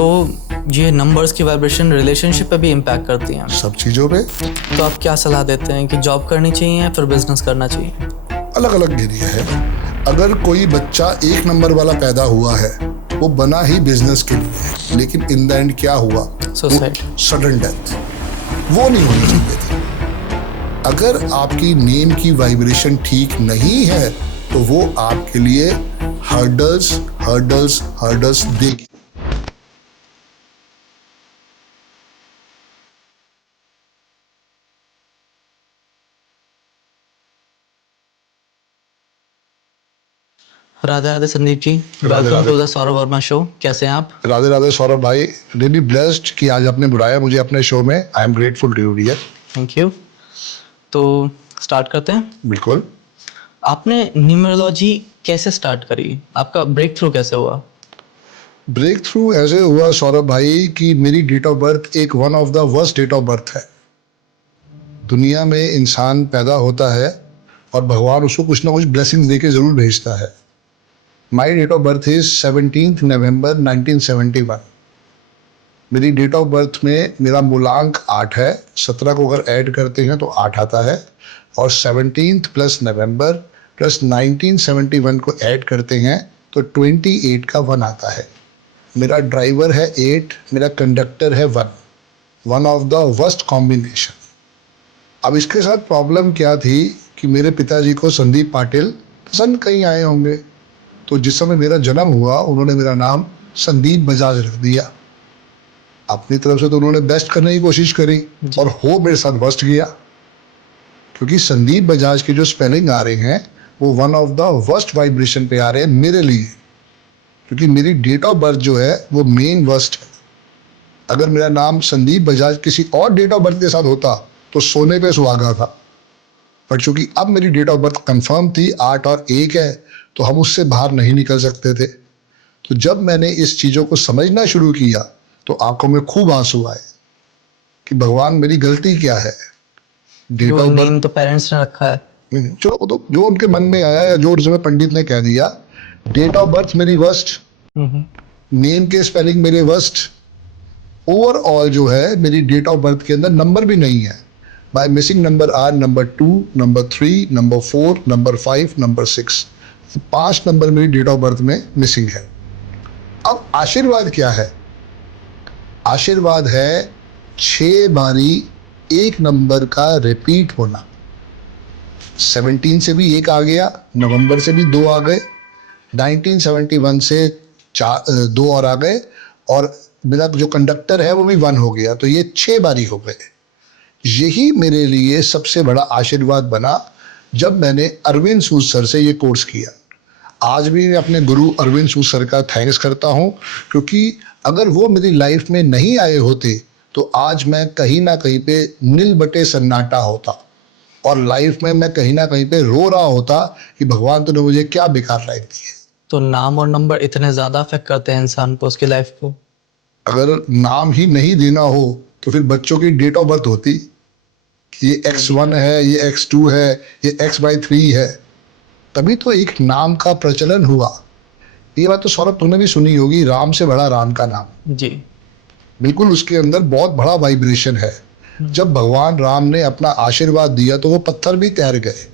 तो ये नंबर्स की वाइब्रेशन रिलेशनशिप पे भी इम्पैक्ट करती हैं। सब चीज़ों पे तो आप क्या सलाह देते हैं कि जॉब करनी चाहिए या फिर बिजनेस करना चाहिए? अलग अलग एरिया है। अगर कोई बच्चा एक नंबर वाला पैदा हुआ है, वो बना ही बिजनेस के लिए, लेकिन इन द एंड क्या हुआ? सुसाइड। Sudden death. वो नहीं होनी चाहिए थी। अगर आपकी नेम की वाइब्रेशन ठीक नहीं है तो वो आपके लिए हर्डल्स हर्डल्स हर्डल्स देगी। Radhe Radhe Sandeep ji, Radhe welcome Radhe. To the Saurabh Verma show. कैसे हैं आप? राधे राधे सौरभ भाई, रियली ब्लेस्ड कि आज आपने बुलाया मुझे अपने शो में। I am grateful to you dear. Thank you. तो स्टार्ट करते हैं। बिल्कुल। आपने न्यूमरोलॉजी कैसे स्टार्ट करी? आपका ब्रेक थ्रू कैसे हुआ? ब्रेक थ्रू ऐसे हुआ सौरभ भाई कि मेरी डेट ऑफ बर्थ एक one of the worst date of birth है। दुनिया में इंसान पैदा होता है और भगवान उसको कुछ ना कुछ ब्लेसिंग दे के जरूर भेजता है। माई डेट ऑफ बर्थ इज 17 नवंबर 1971। मेरी डेट ऑफ बर्थ में मेरा मूलांक 8 है। 17 को अगर ऐड करते हैं तो 8 आता है, और 17 प्लस नवंबर प्लस 1971 को ऐड करते हैं तो 28 का 1 आता है। मेरा ड्राइवर है 8, मेरा कंडक्टर है 1। One of the worst combination. अब इसके साथ प्रॉब्लम क्या थी कि मेरे पिताजी को संदीप पाटिल पसंद कहीं आए होंगे, तो जिस समय मेरा जन्म हुआ उन्होंने मेरा नाम संदीप बजाज रख दिया। अपनी तरफ से तो उन्होंने बेस्ट करने की कोशिश करी और हो मेरे साथ वर्स्ट गया, क्योंकि संदीप बजाज की जो स्पेलिंग आ रहे हैं वो one of the worst vibration पे आ रहे हैं मेरे लिए, क्योंकि मेरी डेट ऑफ बर्थ जो है वो मेन वर्स्ट है। अगर मेरा नाम संदीप बजाज किसी और डेट ऑफ बर्थ के साथ होता तो सोने पे सुहागा था, पर चूंकि अब मेरी डेट ऑफ बर्थ कंफर्म थी 8 और 1 है, तो हम उससे बाहर नहीं निकल सकते थे। तो जब मैंने इस चीज़ों को समझना शुरू किया तो आंखों में खूब आंसू आए कि भगवान मेरी गलती क्या है। डेट जो ऑफ नेम बर्थ तो पेरेंट्स ने रखा है। चलो, वो तो जो उनके मन में आया या जो उस समय पंडित ने कह दिया। डेट ऑफ बर्थ मेरी वर्स्ट, नेम के स्पेलिंग मेरे वर्स्ट, ओवरऑल जो है मेरी डेट ऑफ बर्थ के अंदर नंबर भी नहीं है। By missing number are number 2, number 3, number 4, number 5, number 6। 5 number मेरी डेट ऑफ बर्थ में मिसिंग है। अब आशीर्वाद क्या है? आशीर्वाद है 6 बारी एक नंबर का रिपीट होना। 17 से भी एक आ गया, नवंबर से भी 2 आ गए, 1971 से 2 और आ गए, और मेरा जो कंडक्टर है वो भी 1 हो गया, तो ये 6 बारी हो गए। यही मेरे लिए सबसे बड़ा आशीर्वाद बना जब मैंने अरविंद सूद सर से ये कोर्स किया। आज भी मैं अपने गुरु अरविंद सूद सर का थैंक्स करता हूँ, क्योंकि अगर वो मेरी लाइफ में नहीं आए होते तो आज मैं कहीं ना कहीं पे नील बटे सन्नाटा होता, और लाइफ में मैं कहीं ना कहीं पे रो रहा होता कि भगवान तूने मुझे क्या बेकार लाइफ दी है। तो नाम और नंबर इतने ज़्यादा अफेक्ट करते हैं इंसान को, उसकी लाइफ को? अगर नाम ही नहीं देना हो तो फिर बच्चों की डेट ऑफ बर्थ होती कि ये X1 है, ये X2 है, ये X/3 है, तभी तो एक नाम का प्रचलन हुआ। ये बात तो सौरभ तुमने भी सुनी होगी, राम से बड़ा राम का नाम। जी। बिल्कुल, उसके अंदर बहुत बड़ा वाइब्रेशन है। जब भगवान राम ने अपना आशीर्वाद दिया तो वो पत्थर भी तैर गए।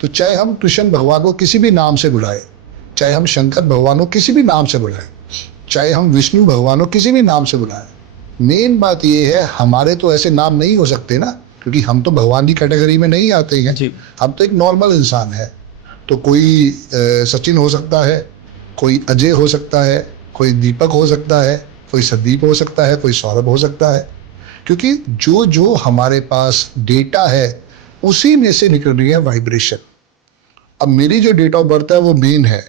तो चाहे हम कृष्ण भगवान को किसी भी नाम से बुलाए, चाहे हम शंकर भगवान को किसी भी नाम से बुलाए, चाहे हम विष्णु भगवान को किसी भी नाम से बुलाएं, मेन बात ये है हमारे तो ऐसे नाम नहीं हो सकते ना, क्योंकि हम तो भगवान की कैटेगरी में नहीं आते हैं। जी। हम तो एक नॉर्मल इंसान है। तो कोई सचिन हो सकता है, कोई अजय हो सकता है, कोई दीपक हो सकता है, कोई संदीप हो सकता है, कोई सौरभ हो सकता है, क्योंकि जो जो हमारे पास डेटा है उसी में से निकल रही है वाइब्रेशन। अब मेरी जो डेट ऑफ बर्थ है वो मेन है,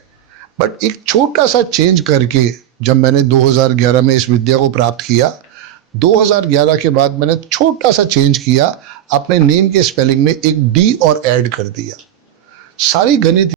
बट एक छोटा सा चेंज करके जब मैंने 2011 में इस विद्या को प्राप्त किया, 2011 के बाद मैंने छोटा सा चेंज किया, अपने नेम के स्पेलिंग में एक डी और ऐड कर दिया। सारी गणित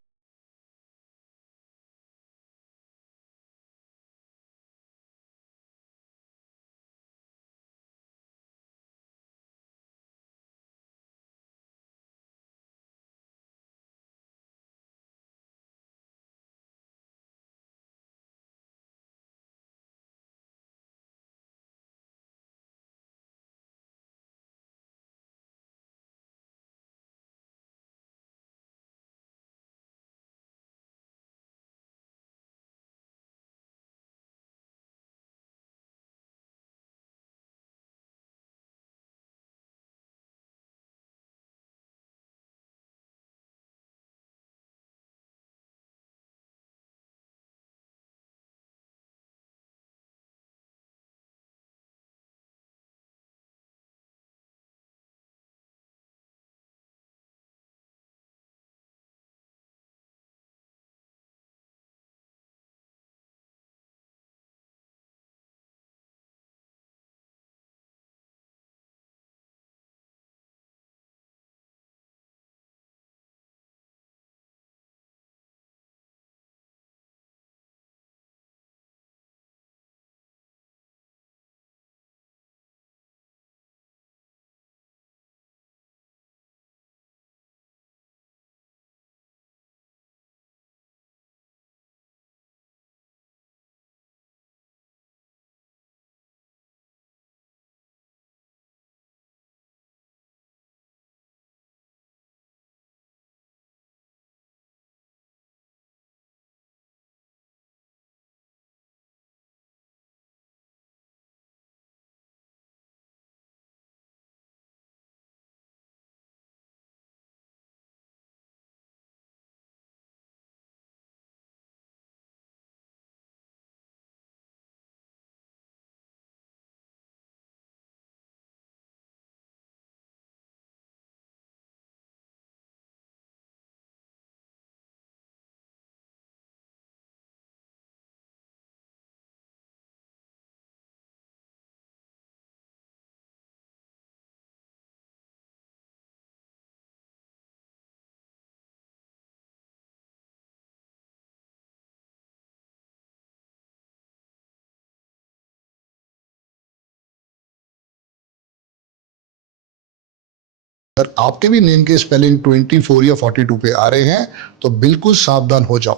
अगर आपके भी नेम के स्पेलिंग 24 या 42 पे आ रहे हैं तो बिल्कुल सावधान हो जाओ।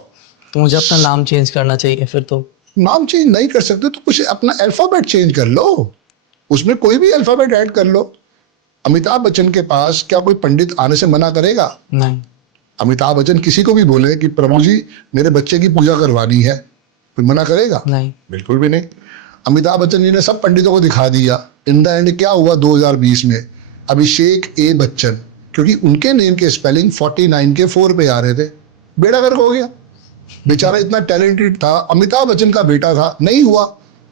तो मुझे अपना नाम चेंज करना चाहिए फिर तो? नाम चेंज नहीं कर सकते तो कुछ अपना अल्फाबेट चेंज कर लो, उसमें कोई भी अल्फाबेट ऐड कर लो। अमिताभ बच्चन के पास क्या कोई पंडित आने से मना करेगा? नहीं। अमिताभ बच्चन किसी को भी बोले कि प्रभु जी मेरे बच्चे की पूजा करवानी है, कोई मना करेगा? नहीं। बिल्कुल भी नहीं। अमिताभ बच्चन जी ने सब पंडितों को दिखा दिया। इन द एंड क्या हुआ 2020 में? अभिषेक ए बच्चन, क्योंकि उनके नेम के स्पेलिंग 49 के 4 पे आ रहे थे, बेड़ा गर्क हो गया। बेचारा इतना टैलेंटेड था, अमिताभ बच्चन का बेटा था, नहीं हुआ।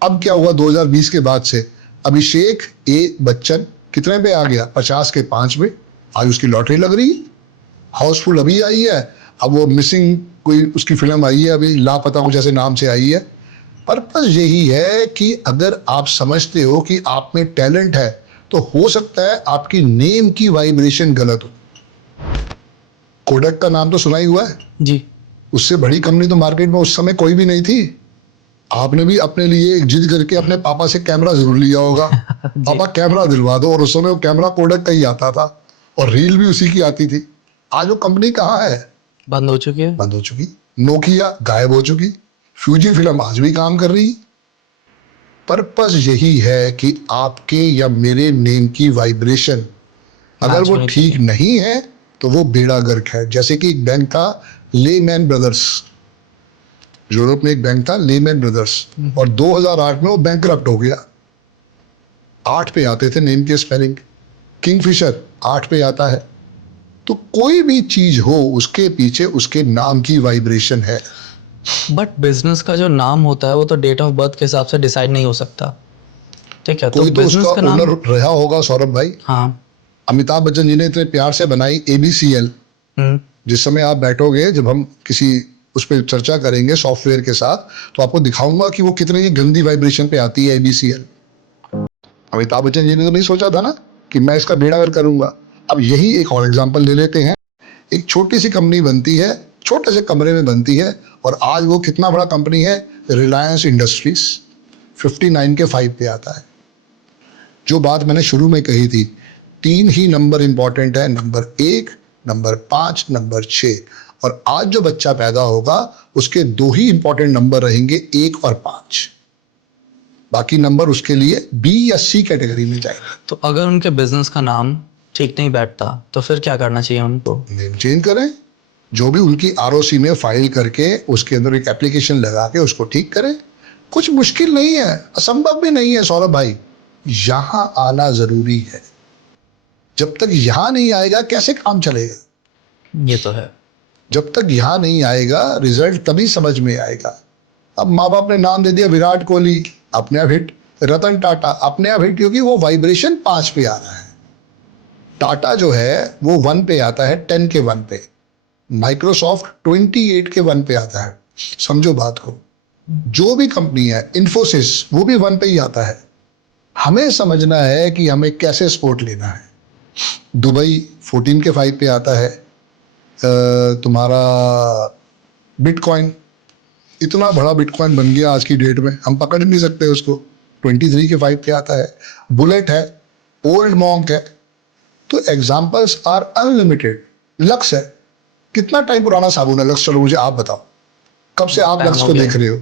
अब क्या हुआ 2020 के बाद से? अभिषेक ए बच्चन कितने पे आ गया? 50 के 5 पे। आज उसकी लॉटरी लग रही है। हाउसफुल अभी आई है, अब वो मिसिंग कोई उसकी फिल्म आई है, अभी लापता कुछ ऐसे नाम से आई है। पर्पस यही है कि अगर आप समझते हो कि आप में टैलेंट है तो हो सकता है आपकी नेम की वाइब्रेशन गलत हो। कोडक का नाम तो सुना ही हुआ है, जी। उससे बड़ी कंपनी तो मार्केट में उस समय कोई भी नहीं थी। आपने भी अपने लिए एक जिद करके अपने पापा से कैमरा जरूर लिया होगा पापा कैमरा दिलवा दो, और उस समय वो कैमरा कोडक का ही आता था और रील भी उसी की आती थी। आज वो कंपनी कहाँ है? बंद हो चुकी है। बंद हो चुकी। नोकिया गायब हो चुकी। फ्यूजी फिल्म आज भी काम कर रही। पर्पस यही है कि आपके या मेरे नेम की वाइब्रेशन अगर मैच वो होनी ठीक नहीं है तो वो बेड़ा गर्क है। जैसे कि एक बैंक था लेमैन ब्रदर्स, यूरोप में एक बैंक था लेमैन ब्रदर्स, और 2008 में वो बैंकरप्ट हो गया। 8 पे आते थे नेम के स्पेलिंग। किंगफिशर 8 पे आता है। तो कोई भी चीज हो उसके पीछे उसके नाम की वाइब्रेशन है। बट बिजनेस का जो नाम होता है वो तो डेट ऑफ बर्थ के हिसाब से डिसाइड नहीं हो सकता, ठीक है? तो कोई तो बिजनेस उसका का नाम। ओनर रहा होगा सौरभ भाई। हाँ। अमिताभ बच्चन जी ने इतने प्यार से बनाई ABCL। जिस समय आप बैठोगे, जब हम किसी उस पर चर्चा करेंगे सॉफ्टवेयर के साथ, तो आपको दिखाऊंगा कि वो कितनी ही गंदी वाइब्रेशन पे आती है ABCL। अमिताभ बच्चन जी ने तो नहीं सोचा था ना कि मैं इसका बेड़ा गर्क करूंगा। अब यही एक और एग्जांपल ले लेते हैं। एक छोटी सी कंपनी बनती है, छोटे से कमरे में बनती है, और आज वो कितना बड़ा कंपनी है, रिलायंस इंडस्ट्रीज 59 के 5 पे आता है। जो बात मैंने शुरू में कही थी, 3 ही नंबर इंपॉर्टेंट है, नंबर 1, नंबर 5, नंबर 6। और आज जो बच्चा पैदा होगा उसके 2 ही इंपॉर्टेंट नंबर रहेंगे, 1 और 5। बाकी नंबर उसके लिए B या C कैटेगरी में जाएगा। तो अगर उनके बिजनेस का नाम ठीक नहीं बैठता तो फिर क्या करना चाहिए उनको? नेम चेंज करें, जो भी उनकी ROC में फाइल करके उसके अंदर एक एप्लीकेशन लगा के उसको ठीक करें। कुछ मुश्किल नहीं है, असंभव भी नहीं है सौरभ भाई। यहां आना जरूरी है। जब तक यहां नहीं आएगा कैसे काम चलेगा? ये तो है। जब तक यहां नहीं आएगा रिजल्ट तभी समझ में आएगा। अब माँ बाप ने नाम दे दिया विराट कोहली, अपने आप हिट। रतन टाटा अपने आप हिट, क्योंकि वो वाइब्रेशन 5 पे आ रहा है। टाटा जो है वो 1 पे आता है, 10 के 1 पे। माइक्रोसॉफ्ट 28 के 1 पे आता है। समझो बात को। जो भी कंपनी है, इन्फोसिस, वो भी 1 पे ही आता है। हमें समझना है कि हमें कैसे स्पोर्ट लेना है। दुबई 14 के 5 पे आता है। तुम्हारा बिटकॉइन, इतना बड़ा बिटकॉइन बन गया आज की डेट में, हम पकड़ नहीं सकते उसको। 23 के 5 पे आता है। बुलेट है, ओल्ड मॉन्क है। तो एग्जाम्पल्स आर अनलिमिटेड। लक्स है, कितना टाइम पुराना साबुन है लक्स? चलो मुझे आप बताओ, कब से आप लक्स को देख रहे हो?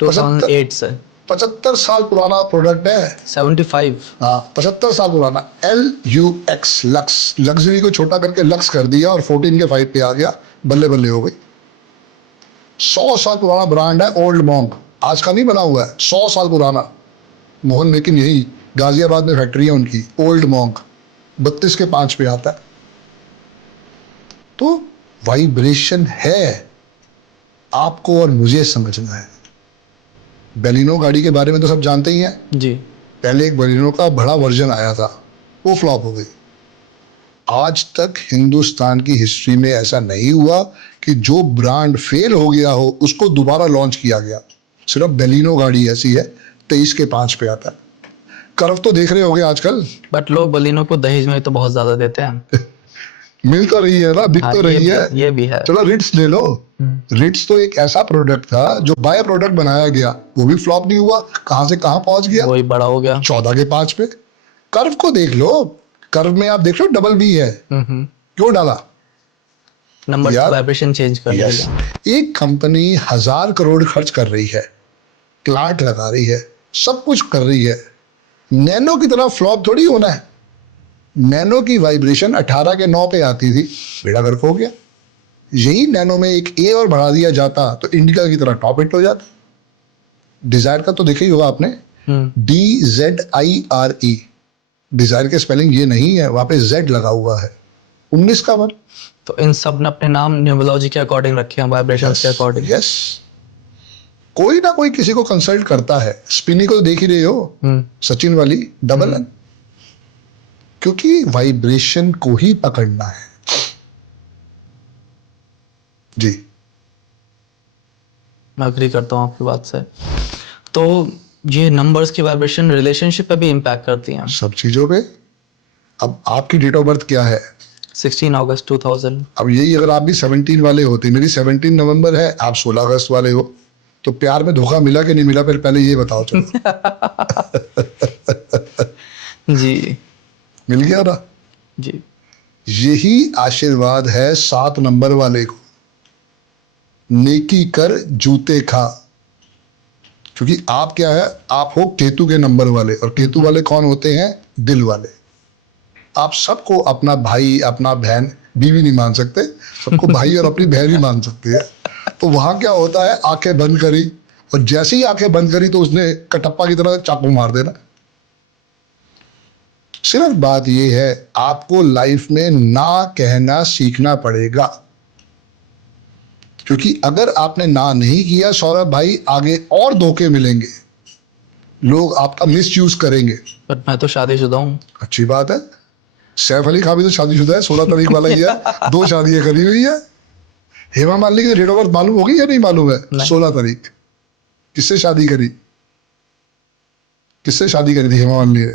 2008 से। 75 साल पुराना प्रोडक्ट है। 75। हाँ, 75 साल पुराना। LUX, lux. लग्जरी को छोटा करके लक्स कर दिया और 14 के 5 पे आ गया, बल्ले बल्ले हो गई। 100 साल पुराना ब्रांड है ओल्ड मॉन्क, आज का नहीं बना हुआ है, 100 साल पुराना। मोहन मेकिन यही गाजियाबाद में फैक्ट्री है उनकी, ओल्ड मॉन्क 32 के 5 पे आता है। तो वाइब्रेशन है, आपको और मुझे समझना है। बेलिनो गाड़ी के बारे में तो सब जानते ही हैं। जी। पहले एक बेलिनो का बड़ा वर्जन आया था, वो फ्लॉप हो गई। आज तक हिंदुस्तान की हिस्ट्री में ऐसा नहीं हुआ कि जो ब्रांड फेल हो गया हो उसको दोबारा लॉन्च किया गया। सिर्फ बेलिनो गाड़ी ऐसी है, 23 के 5 पे आता है। कर्व तो देख रहे होगे आजकल। बट लोग बलिनो को दहेज में तो बहुत ज्यादा देते हैं। मिल तो रही है ना, बिक तो रही है। ये भी है। चलो रिट्स ले लो। रिट्स तो एक ऐसा प्रोडक्ट था जो बाय प्रोडक्ट बनाया गया, वो भी फ्लॉप नहीं हुआ, कहां से कहां पहुंच गया, वही बड़ा हो गया। 14 के 5 पे। कर्व को देख लो, कर्व में आप देख रहे हो डबल बी है, क्यों डाला? नंबर यार, वाइब्रेशन चेंज करने के यस, लिए। एक कंपनी 1000 करोड़ खर्च कर रही है, प्लांट लगा रही है, सब कुछ कर रही है, नैनो की तरह फ्लॉप थोड़ी होना है। नैनो की वाइब्रेशन 18 के 9 पे आती थी, बेड़ा गर्क हो गया। यही नैनो में एक ए और बढ़ा दिया जाता तो इंडिका की तरह टॉप हिट हो जाता। डिजायर का तो देखा ही होगा आपने, DZIRE, डिजायर के स्पेलिंग ये नहीं है, वहां पे Z लगा हुआ है, 19 का 1। तो इन सब ने अपने नाम न्यूमरोलॉजी के अकॉर्डिंग रखे हैं, वाइब्रेशन के अकॉर्डिंग। यस, कोई ना कोई किसी को कंसल्ट करता है। स्पिनी को तो देख ही रहे हो, सचिन वाली डबल है, क्योंकि वाइब्रेशन को ही पकड़ना है। जी, मैं अग्री करता हूँ आपकी बात से। तो ये नंबर्स की वाइब्रेशन रिलेशनशिप पे भी इम्पैक्ट करती हैं। सब चीजों पे। अब आपकी डेट ऑफ बर्थ क्या है? 16 अगस्त 2000। अब यही अगर आप भी 17 वाले होते, मेरी 17 नवंबर है, आप 16 अगस्त वाले हो, तो प्यार में धोखा मिला कि नहीं मिला, फिर पहले ये बताओ चलो। जी मिल गया ना? जी। यही आशीर्वाद है 7 नंबर वाले को, नेकी कर जूते खा। क्योंकि आप क्या है, आप हो केतु के नंबर वाले, और केतु वाले कौन होते हैं? दिल वाले। आप सबको अपना भाई, अपना बहन, बीवी नहीं मान सकते, सबको भाई और अपनी बहन ही मान सकते हैं। तो वहां क्या होता है, आंखें बंद करी, और जैसे ही आंखें बंद करी तो उसने कटप्पा की तरह चाकू मार देना। सिर्फ बात यह है, आपको लाइफ में ना कहना सीखना पड़ेगा। क्योंकि अगर आपने ना नहीं किया सौरभ भाई, आगे और धोखे मिलेंगे, लोग आपका मिसयूज करेंगे। पर मैं तो शादीशुदा हूँ। अच्छी बात है, सैफ अली खान भी तो शादीशुदा है, 16 तारीख वाला ही है, 2 शादियां करी हुई है। हेमा मालिनी की डेट ऑफ बर्थ मालूम होगी या नहीं मालूम है? 16 तारीख। किससे शादी करी? किससे शादी करी थी हेमा मालिनी ने?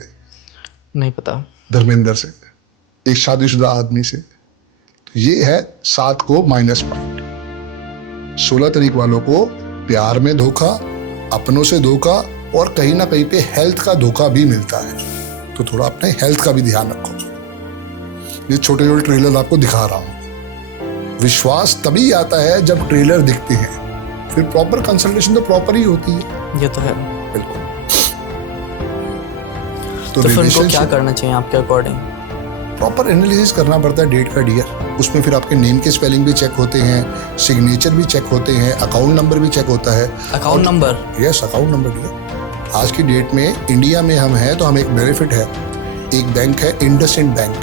नहीं पता। धर्मेंद्र से, एक शादीशुदा आदमी से। तो ये है 7 को माइनस पॉइंट। 16 तारीख वालों को प्यार में धोखा, अपनों से धोखा, और कहीं ना कहीं पे हेल्थ का धोखा भी मिलता है। तो थोड़ा अपने हेल्थ का भी ध्यान रखो। ये छोटे छोटे ट्रेलर आपको दिखा रहा हूं। विश्वास तभी आता है जब ट्रेलर दिखते हैं, फिर प्रॉपर कंसल्टेशन तो प्रॉपर ही होती है। ये तो है। बिल्कुल। तो फिर उनको क्या relationship- करना चाहिए आपके अकॉर्डिंग? प्रॉपर एनालिसिस करना पड़ता है डेट का डियर। उसमें फिर आपके नेम के स्पेलिंग भी चेक होते हैं, सिग्नेचर भी चेक होते हैं, अकाउंट नंबर भी चेक होता है। Account number? Yes, account number dear. आज की डेट में इंडिया में हम हैं तो हमें एक बेनिफिट है। एक बैंक है इंडसइंड बैंक,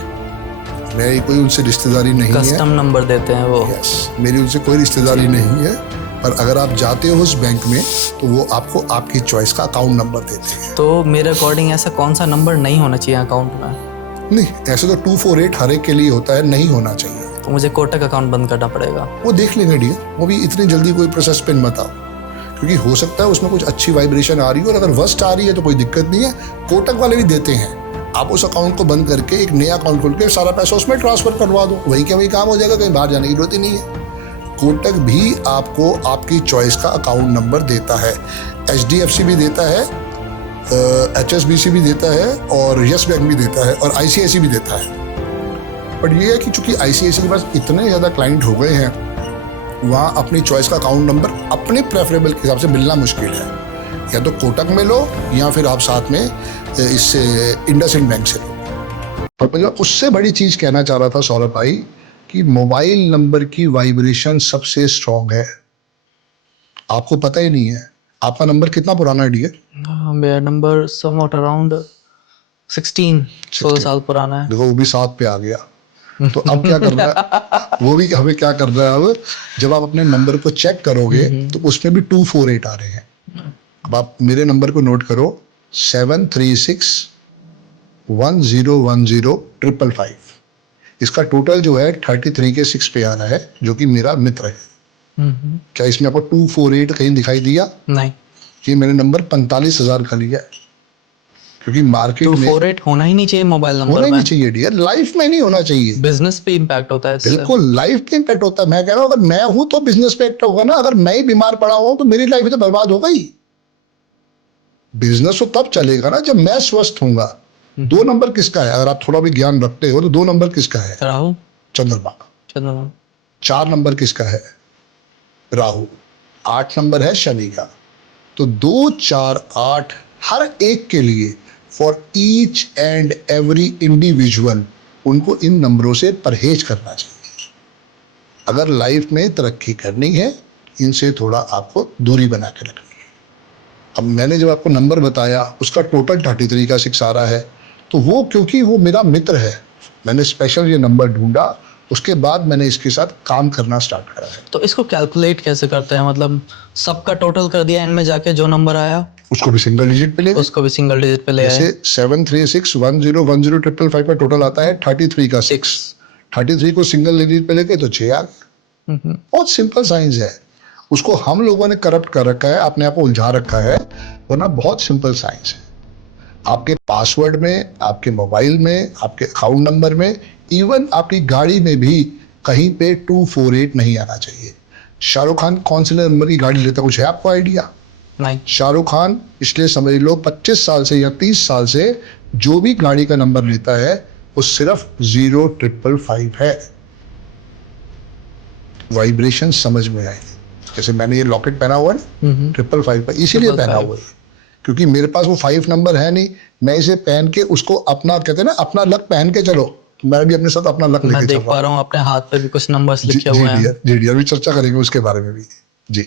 मेरी कोई उनसे रिश्तेदारी नहीं है। कस्टम नंबर देते हैं वो। यस, मेरी उनसे कोई रिश्तेदारी नहीं है, पर अगर आप जाते हो उस बैंक में तो वो आपको आपकी चॉइस का अकाउंट नंबर देते हैं। तो मेरे अकॉर्डिंग ऐसा कौन सा नंबर नहीं होना चाहिए अकाउंट में? नहीं, ऐसे तो 248 हर एक के लिए होता है, नहीं होना चाहिए। तो मुझे कोटक अकाउंट बंद करना पड़ेगा? वो देख लेंगे डियर, वो भी इतनी जल्दी कोई प्रोसेस पे मत आओ, क्योंकि हो सकता है उसमें कुछ अच्छी वाइब्रेशन आ रही हो, और अगर वर्स्ट आ रही है तो कोई दिक्कत नहीं है। कोटक वाले भी देते हैं, आप उस अकाउंट को बंद करके एक नया अकाउंट खोल के सारा पैसा उसमें ट्रांसफर करवा दो, वही क्या वही काम हो जाएगा, कहीं बाहर जाने की जरूरत ही नहीं है। कोटक भी आपको आपकी चॉइस का अकाउंट नंबर देता है, HDFC भी देता है, HSBC भी देता है, और यस बैंक भी देता है, और ICICI भी देता है। बट ये है कि चूंकि ICICI के पास इतने ज़्यादा क्लाइंट हो गए हैं, वहाँ अपनी चॉइस का अकाउंट नंबर अपने प्रेफरेबल के हिसाब से मिलना मुश्किल है। या तो कोटक में लो, या फिर आप साथ में इससे इंडसइंड बैंक से लो। पर मैं उससे बड़ी चीज़ कहना चाह रहा था सौरभ भाई, कि मोबाइल नंबर की वाइब्रेशन सबसे स्ट्रांग है। आपको पता ही नहीं है। आपका नंबर कितना पुराना है डियर? मेरा नंबर समवॉट अराउंड 16 साल पुराना है। देखो, वो भी 7 पे आ गया। तो अब क्या करना है, वो भी हमें क्या करना है, अब जब आप अपने नंबर को चेक करोगे तो उसमें भी 248 आ रहे हैं। अब आप मेरे नंबर को नोट करो, 736 1010 555। इसका टोटल जो है 33 के 6 पे आ रहा है, जो कि मेरा मित्र है। क्या इसमें आपको 248 कहीं दिखाई दिया? नहीं। ये मैंने नंबर 45,000 का लिया है, क्योंकि मार्केट में 248 होना ही नहीं चाहिए मोबाइल होना नंबर ही में। नहीं चाहिए डियर, लाइफ में नहीं होना चाहिए। बिजनेस पे इम्पैक्ट होता है इससे। बिल्कुल, लाइफ पे इम्पैक्ट होता है। मैं कह रहा हूँ, अगर मैं हूं तो बिजनेस पे इम्पैक्ट होगा ना। अगर मैं ही बीमार पड़ा हूं तो मेरी लाइफ तो बर्बाद होगा ही। बिजनेस तो तब चलेगा ना जब मैं स्वस्थ होऊंगा। दो नंबर किसका है? अगर आप थोड़ा भी ज्ञान रखते हो तो दो नंबर किसका है? राहु। चंद्रमा। चंद्रमा। 4 नंबर किसका है? राहु। 8 नंबर है शनि का। तो 2, 4, 8 हर एक के लिए, for each and every individual, उनको इन नंबरों से परहेज करना चाहिए। अगर लाइफ में तरक्की करनी है, इनसे थोड़ा आपको दूरी बना के रखनी है। अब मैंने जब आपको नंबर बताया, उसका टोटल 33 का 6 आ रहा है, तो वो क्योंकि वो मेरा मित्र है, मैंने स्पेशल ये नंबर ढूंढा, उसके बाद मैंने इसके साथ काम करना स्टार्ट करा है। तो इसको कैलकुलेट कैसे करते हैं? मतलब सबका टोटल कर दिया, एंड में जाके जो नंबर आया उसको भी सिंगल डिजिट पे ले गए। उसको भी सिंगल डिजिट पे ले आए। जैसे 736101055 का टोटल आता है 33 का 6, 33 को सिंगल डिजिट पे लेके तो 6 आ गए। बहुत सिंपल साइंस है। उसको हम लोगों ने करप्ट कर रखा है, अपने आप को उलझा रखा है, वरना बहुत सिंपल साइंस है। आपके पासवर्ड में, आपके मोबाइल में, आपके अकाउंट नंबर में, इवन आपकी गाड़ी में भी कहीं पे 248 नहीं आना चाहिए। शाहरुख खान कौन से नंबर की गाड़ी लेता, कुछ है आपको आइडिया? नहीं। शाहरुख खान पिछले समझ लो 25 साल से या 30 साल से जो भी गाड़ी का नंबर लेता है वो सिर्फ 0555 है। वाइब्रेशन समझ में आए। जैसे मैंने ये लॉकेट पहना हुआ है 555 का, इसीलिए पहना हुआ है क्योंकि मेरे पास वो 5 नंबर है नहीं। मैं इसे पहन के उसको अपना, कहते हैं ना, अपना लक पहन के चलो, मैं भी अपने साथ अपना लक मैं लेके चल देख रहा पा हूँ। रहा हूँ अपने हाथ पे भी कुछ नंबर्स जी लिखे जी हुए हैं। डियर, जी डियर, अभी चर्चा करेंगे उसके बारे में भी। जी।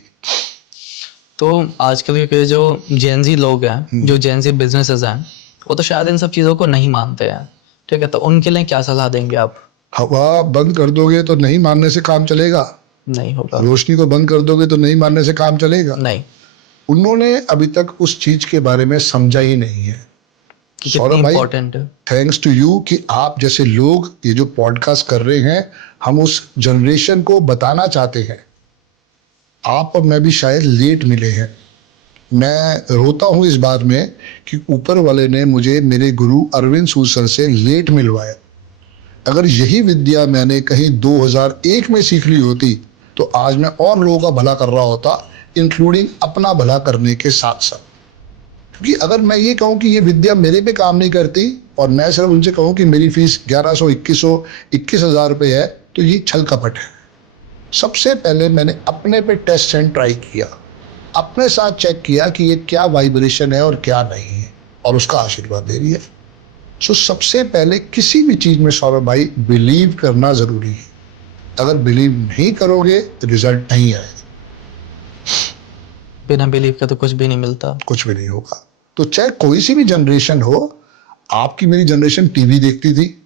तो आजकल के जो जेनजी लोग हैं, जो जेनजी बिजनेसेस हैं, वो तो शायद इन सब चीज़ों को नहीं मानते हैं। ठीक है, तो उनके लिए क्या सलाह देंगे आप? हवा बंद कर दोगे तो नहीं मानने से काम चलेगा। नहीं होगा। रोशनी को बंद कर दोगे तो नहीं मानने से काम चलेगा। नहीं। उन्होंने अभी तक उस चीज के बारे में समझा ही नहीं है। कि कितनी सौरभ भाई, इंपॉर्टेंट है। थैंक्स टू यू कि आप जैसे लोग ये जो पॉडकास्ट कर रहे हैं, हम उस जनरेशन को बताना चाहते हैं। आप और मैं भी शायद लेट मिले हैं। मैं रोता हूं इस बात में कि ऊपर वाले ने मुझे मेरे गुरु अरविंद सूद सर से लेट मिलवाया। अगर यही विद्या मैंने कहीं 2001 में सीख ली होती तो आज मैं और लोगों का भला कर रहा होता, इंक्लूडिंग अपना भला करने के साथ साथ। क्योंकि अगर मैं ये कहूँ कि ये विद्या मेरे पे काम नहीं करती और मैं सिर्फ उनसे कहूँ कि मेरी फीस 1100, 2100, 21,000 रुपये है, तो ये छल कपट है। सबसे पहले मैंने अपने पे टेस्ट एंड ट्राई किया, अपने साथ चेक किया कि ये क्या वाइब्रेशन है और क्या नहीं है, और उसका आशीर्वाद दे रही है। सो सबसे पहले किसी भी चीज में सौरभ भाई बिलीव करना जरूरी है। अगर बिलीव नहीं करोगे तो रिजल्ट नहीं आएगा, बिना बिलीव के तो कुछ भी नहीं मिलता। कुछ भी नहीं होगा। तो चाहे कोई सी भी जनरेशन हो, आपकी मेरी जनरेशन टीवी देखती थी,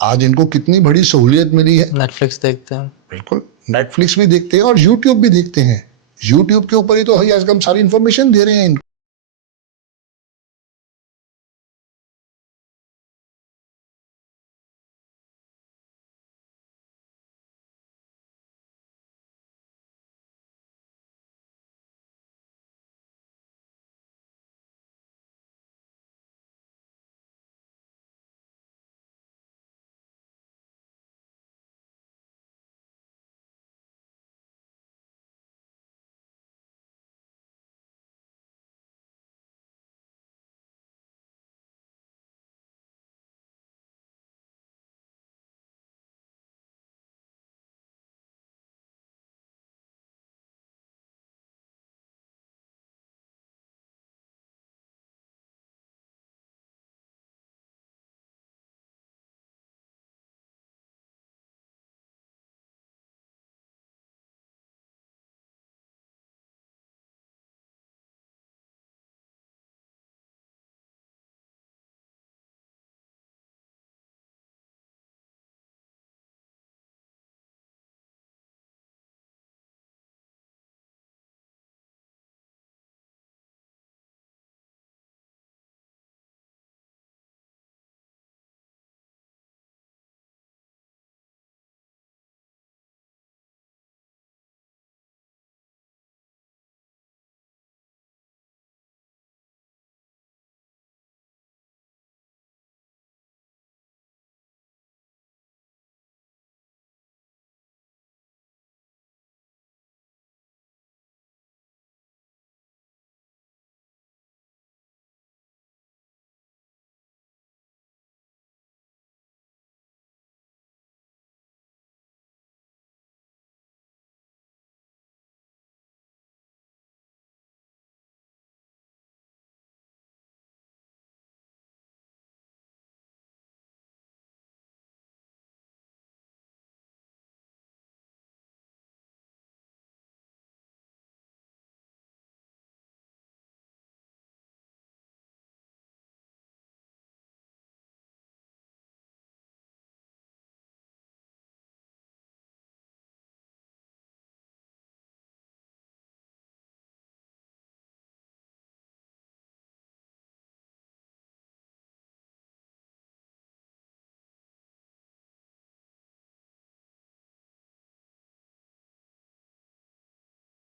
आज इनको कितनी बड़ी सहूलियत मिली है। नेटफ्लिक्स देखते हैं। बिल्कुल, नेटफ्लिक्स भी देखते हैं और यूट्यूब भी देखते हैं। यूट्यूब के ऊपर ही तो आज हम सारी इंफॉर्मेशन दे रहे हैं इनको।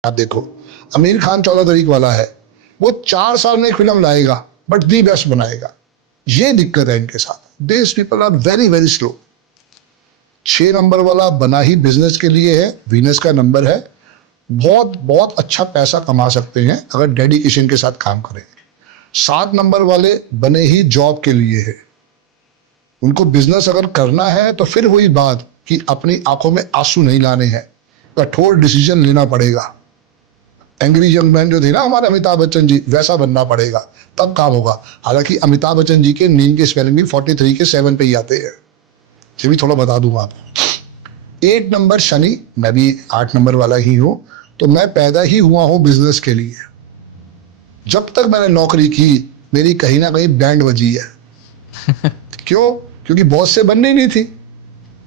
आप देखो, आमिर खान 14 तारीख वाला है, वो 4 साल में एक फिल्म लाएगा बट दी बेस्ट बनाएगा। ये दिक्कत है इनके साथ। This people are very very slow. 6 number वाला बना ही बिजनेस के लिए है, वीनस का नंबर है, बहुत बहुत अच्छा पैसा कमा सकते हैं अगर डेडिकेशन के साथ काम करें। 7 नंबर वाले बने ही जॉब के लिए है। उनको बिजनेस अगर करना है तो फिर वही बात कि अपनी आंखों में आंसू नहीं लाने हैं, कठोर डिसीजन लेना पड़ेगा। एंग्री यंग मैन जो थे ना हमारे अमिताभ बच्चन जी, वैसा बनना पड़ेगा, तब काम होगा। हालांकि अमिताभ बच्चन जी के नीम के स्पेलिंग भी 43 के 7 पे ही आते हैं, ये भी थोड़ा बता दूंगा आपको। 8 नंबर शनि, मैं भी 8 नंबर वाला ही हूं, तो मैं पैदा ही हुआ हूं बिजनेस के लिए। जब तक मैंने नौकरी की मेरी कहीं ना कहीं बैंड बजी है। क्यों? क्योंकि बॉस से बननी नहीं थी।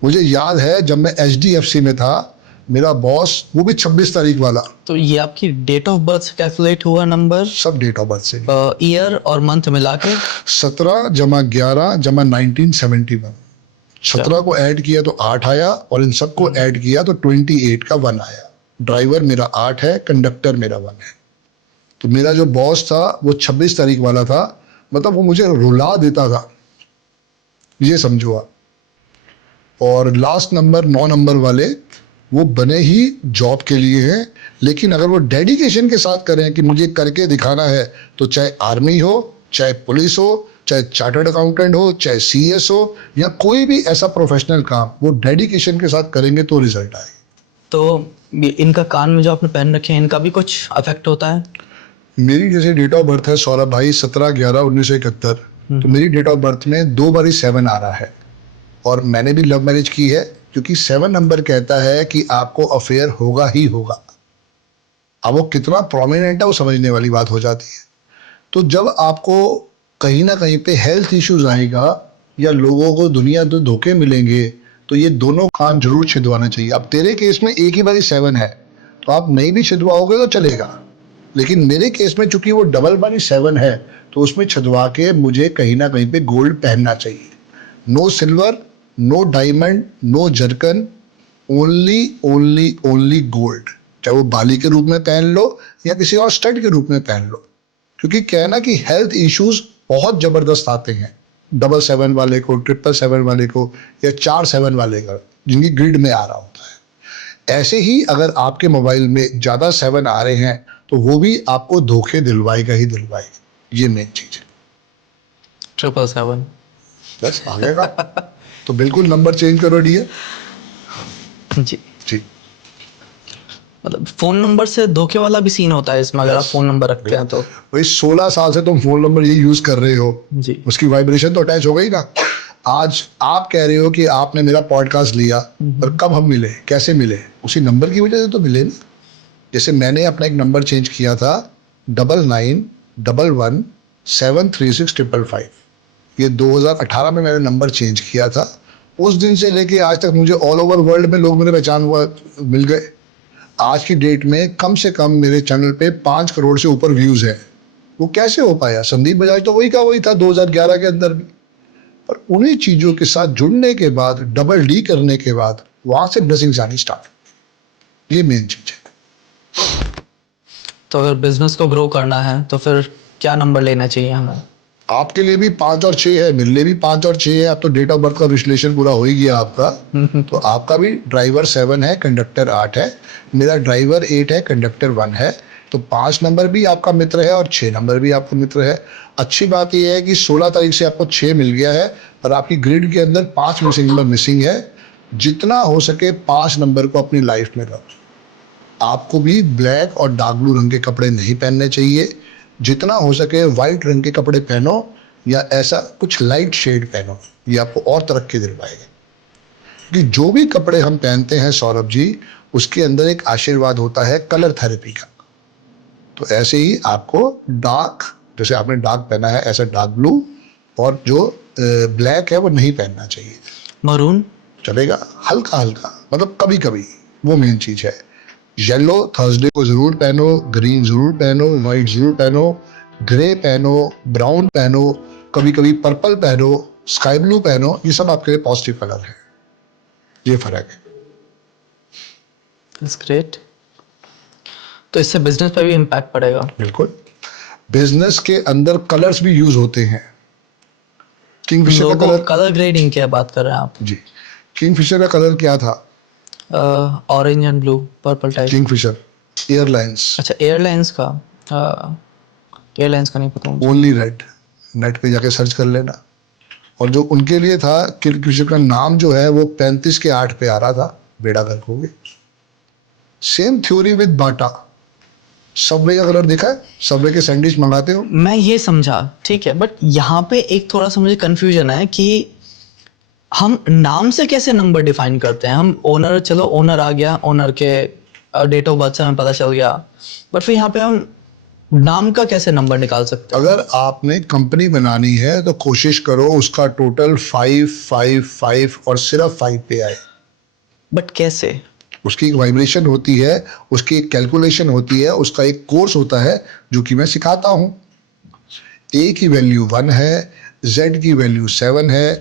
मुझे याद है जब मैं HDFC में था, मेरा बॉस, वो भी 26 तारीख वाला, तो ये आपकी डेट ऑफ बर्थ से कैलकुलेट हुआ नंबर, सब डेट ऑफ बर्थ से, ईयर और मंथ मिला के? 17 जमा 11 जमा 1971। 17 को ऐड किया तो 8 आया, और इन सबको ऐड किया तो 28 का 1 आया। ड्राइवर मेरा 8 है, कंडक्टर मेरा 1 है। तो मेरा जो बॉस था वो 26 तारीख वाला था, मतलब वो मुझे रुला देता था, ये समझो आप। और लास्ट नंबर 9 नंबर वाले, वो बने ही जॉब के लिए हैं, लेकिन अगर वो डेडिकेशन के साथ करें कि मुझे करके दिखाना है, तो चाहे आर्मी हो, चाहे पुलिस हो, चाहे चार्टर्ड अकाउंटेंट हो, चाहे CS हो, या कोई भी ऐसा प्रोफेशनल काम, वो डेडिकेशन के साथ करेंगे तो रिजल्ट आएगा। तो इनका कान में जो आपने पहन रखे हैं, इनका भी कुछ अफेक्ट होता है? मेरी जैसे डेट ऑफ बर्थ है सौरभ भाई 17/11/1971, तो मेरी डेट ऑफ बर्थ में 2 बारी 7 आ रहा है, और मैंने भी लव मैरिज की है, क्योंकि 7 नंबर कहता है कि आपको अफेयर होगा ही होगा। अब वो कितना प्रोमिनेंट है वो समझने वाली बात हो जाती है। तो जब आपको कहीं ना कहीं पे हेल्थ इश्यूज आएगा या लोगों को दुनिया तो धोखे मिलेंगे, तो ये दोनों कान जरूर छिदवाना चाहिए। अब तेरे केस में एक ही बारी 7 है, तो आप नहीं भी छिदवाओगे तो चलेगा, लेकिन मेरे केस में चूंकि वो डबल बारी 7 है, तो उसमें छिदवा के मुझे कहीं ना कहीं पे गोल्ड पहनना चाहिए। No silver, no diamond, no zircon, only only only gold. चाहे वो बाली के रूप में पहन लो या किसी और स्टड के रूप में पहन लो, क्योंकि कहना कि हेल्थ इश्यूज बहुत जबरदस्त आते हैं 777 वाले को, 777 वाले को, या 47 वाले का, जिनकी ग्रिड में आ रहा होता है। ऐसे ही अगर आपके मोबाइल में ज्यादा 7 आ रहे हैं, तो वो भी आपको धोखे दिलवाएगा ही दिलवाएगा। ये मेन चीज है। 777 बस आगे का तो बिल्कुल नंबर चेंज करो डियर जी। जी। मतलब फोन नंबर से धोखे वाला भी सीन होता है इसमें, अगर आप फोन नंबर रखते हैं तो? भाई 16 साल से तुम फोन नंबर ये यूज कर रहे हो जी। उसकी वाइब्रेशन तो अटैच हो गई ना। आज आप कह रहे हो कि आपने मेरा पॉडकास्ट लिया, पर कब हम मिले, कैसे मिले? उसी नंबर की वजह से तो मिले ना। जैसे मैंने अपना एक नंबर चेंज किया था 9911736555, ये 2018 में मैंने नंबर चेंज किया था। उस दिन से लेके आज तक मुझे ऑल ओवर वर्ल्ड में लोग मेरे पहचान हुआ मिल गए। आज की डेट में कम से कम मेरे चैनल पे 5 करोड़ से ऊपर व्यूज है। वो कैसे हो पाया? संदीप बजाज तो वही का वही था 2011 के अंदर भी। पर उन्हीं चीजों के साथ जुड़ने के बाद, डबल डी करने के बाद, वहां से ब्लेसिंग्स आनी स्टार्ट। ये मेन चीज है। तो अगर बिजनेस को ग्रो करना है तो फिर क्या नंबर लेना चाहिए हमें? आपके लिए भी 5 और 6 है, मेरे लिए भी 5 और 6 है। अब तो डेट ऑफ बर्थ का विश्लेषण पूरा हो ही गया आपका। तो आपका भी ड्राइवर 7 है, कंडक्टर 8 है, मेरा ड्राइवर 8 है, कंडक्टर 1 है। तो 5 नंबर भी आपका मित्र है और 6 नंबर भी आपका मित्र है। अच्छी बात यह है कि 16 तारीख से आपको 6 मिल गया है, और आपकी ग्रिड के अंदर 5 मिसिंग नंबर मिसिंग है। जितना हो सके 5 नंबर को अपनी लाइफ में रखो। आपको भी ब्लैक और डार्क ब्लू रंग के कपड़े नहीं पहनने चाहिए। जितना हो सके वाइट रंग के कपड़े पहनो, या ऐसा कुछ लाइट शेड पहनो, ये आपको और तरक्की दिलवाएगा। कि जो भी कपड़े हम पहनते हैं सौरभ जी, उसके अंदर एक आशीर्वाद होता है कलर थेरेपी का। तो ऐसे ही आपको डार्क, जैसे आपने डार्क पहना है, ऐसा डार्क ब्लू, और जो ब्लैक है वो नहीं पहनना चाहिए। मरून चलेगा, हल्का हल्का, मतलब कभी कभी, वो मेन चीज है। येलो थर्सडे को जरूर पहनो, ग्रीन जरूर पहनो, व्हाइट जरूर पहनो, ग्रे पहनो, ब्राउन पहनो, कभी कभी पर्पल पहनो, स्काई ब्लू पहनो। ये सब आपके लिए पॉजिटिव कलर है। ये फर्क है। It's great. तो इससे बिजनेस पे भी इम्पैक्ट पड़ेगा। बिल्कुल। बिजनेस के अंदर कलर्स भी यूज होते हैं। किंगफिशर का लोगो कलर, कलर ग्रेडिंग क्या बात कर रहे हैं आप? जी, किंगफिशर का कलर क्या था? Orange and blue purple type. Kingfisher airlines अच्छा एयरलाइंस का, एयरलाइंस का नहीं पता मुझे। ओनली रेड, नेट पे जाके सर्च कर लेना। और जो उनके लिए था, किंगफिशर का नाम जो है वो 35 के 8 पे आ रहा था, बेड़ा गर्क हो गए। Same theory with Bata. Subway का कलर देखा है? सबवे के सैंडविच मंगाते हो, मैं ये समझा, ठीक है, बट यहाँ पे एक थोड़ा सा मुझे कंफ्यूजन है कि हम नाम से कैसे नंबर डिफाइन करते हैं? हम ओनर, चलो ओनर आ गया, ओनर के डेट ऑफ बर्थ से हमें पता चल गया, बट फिर यहाँ पे हम नाम का कैसे नंबर निकाल सकते हैं? अगर आपने कंपनी बनानी है तो कोशिश करो उसका टोटल 555 और सिर्फ 5 पे आए। बट कैसे? उसकी एक वाइब्रेशन होती है, उसकी एक कैलकुलेशन होती है, उसका एक कोर्स होता है जो कि मैं सिखाता हूँ। ए की वैल्यू 1 है, जेड की वैल्यू 7 है,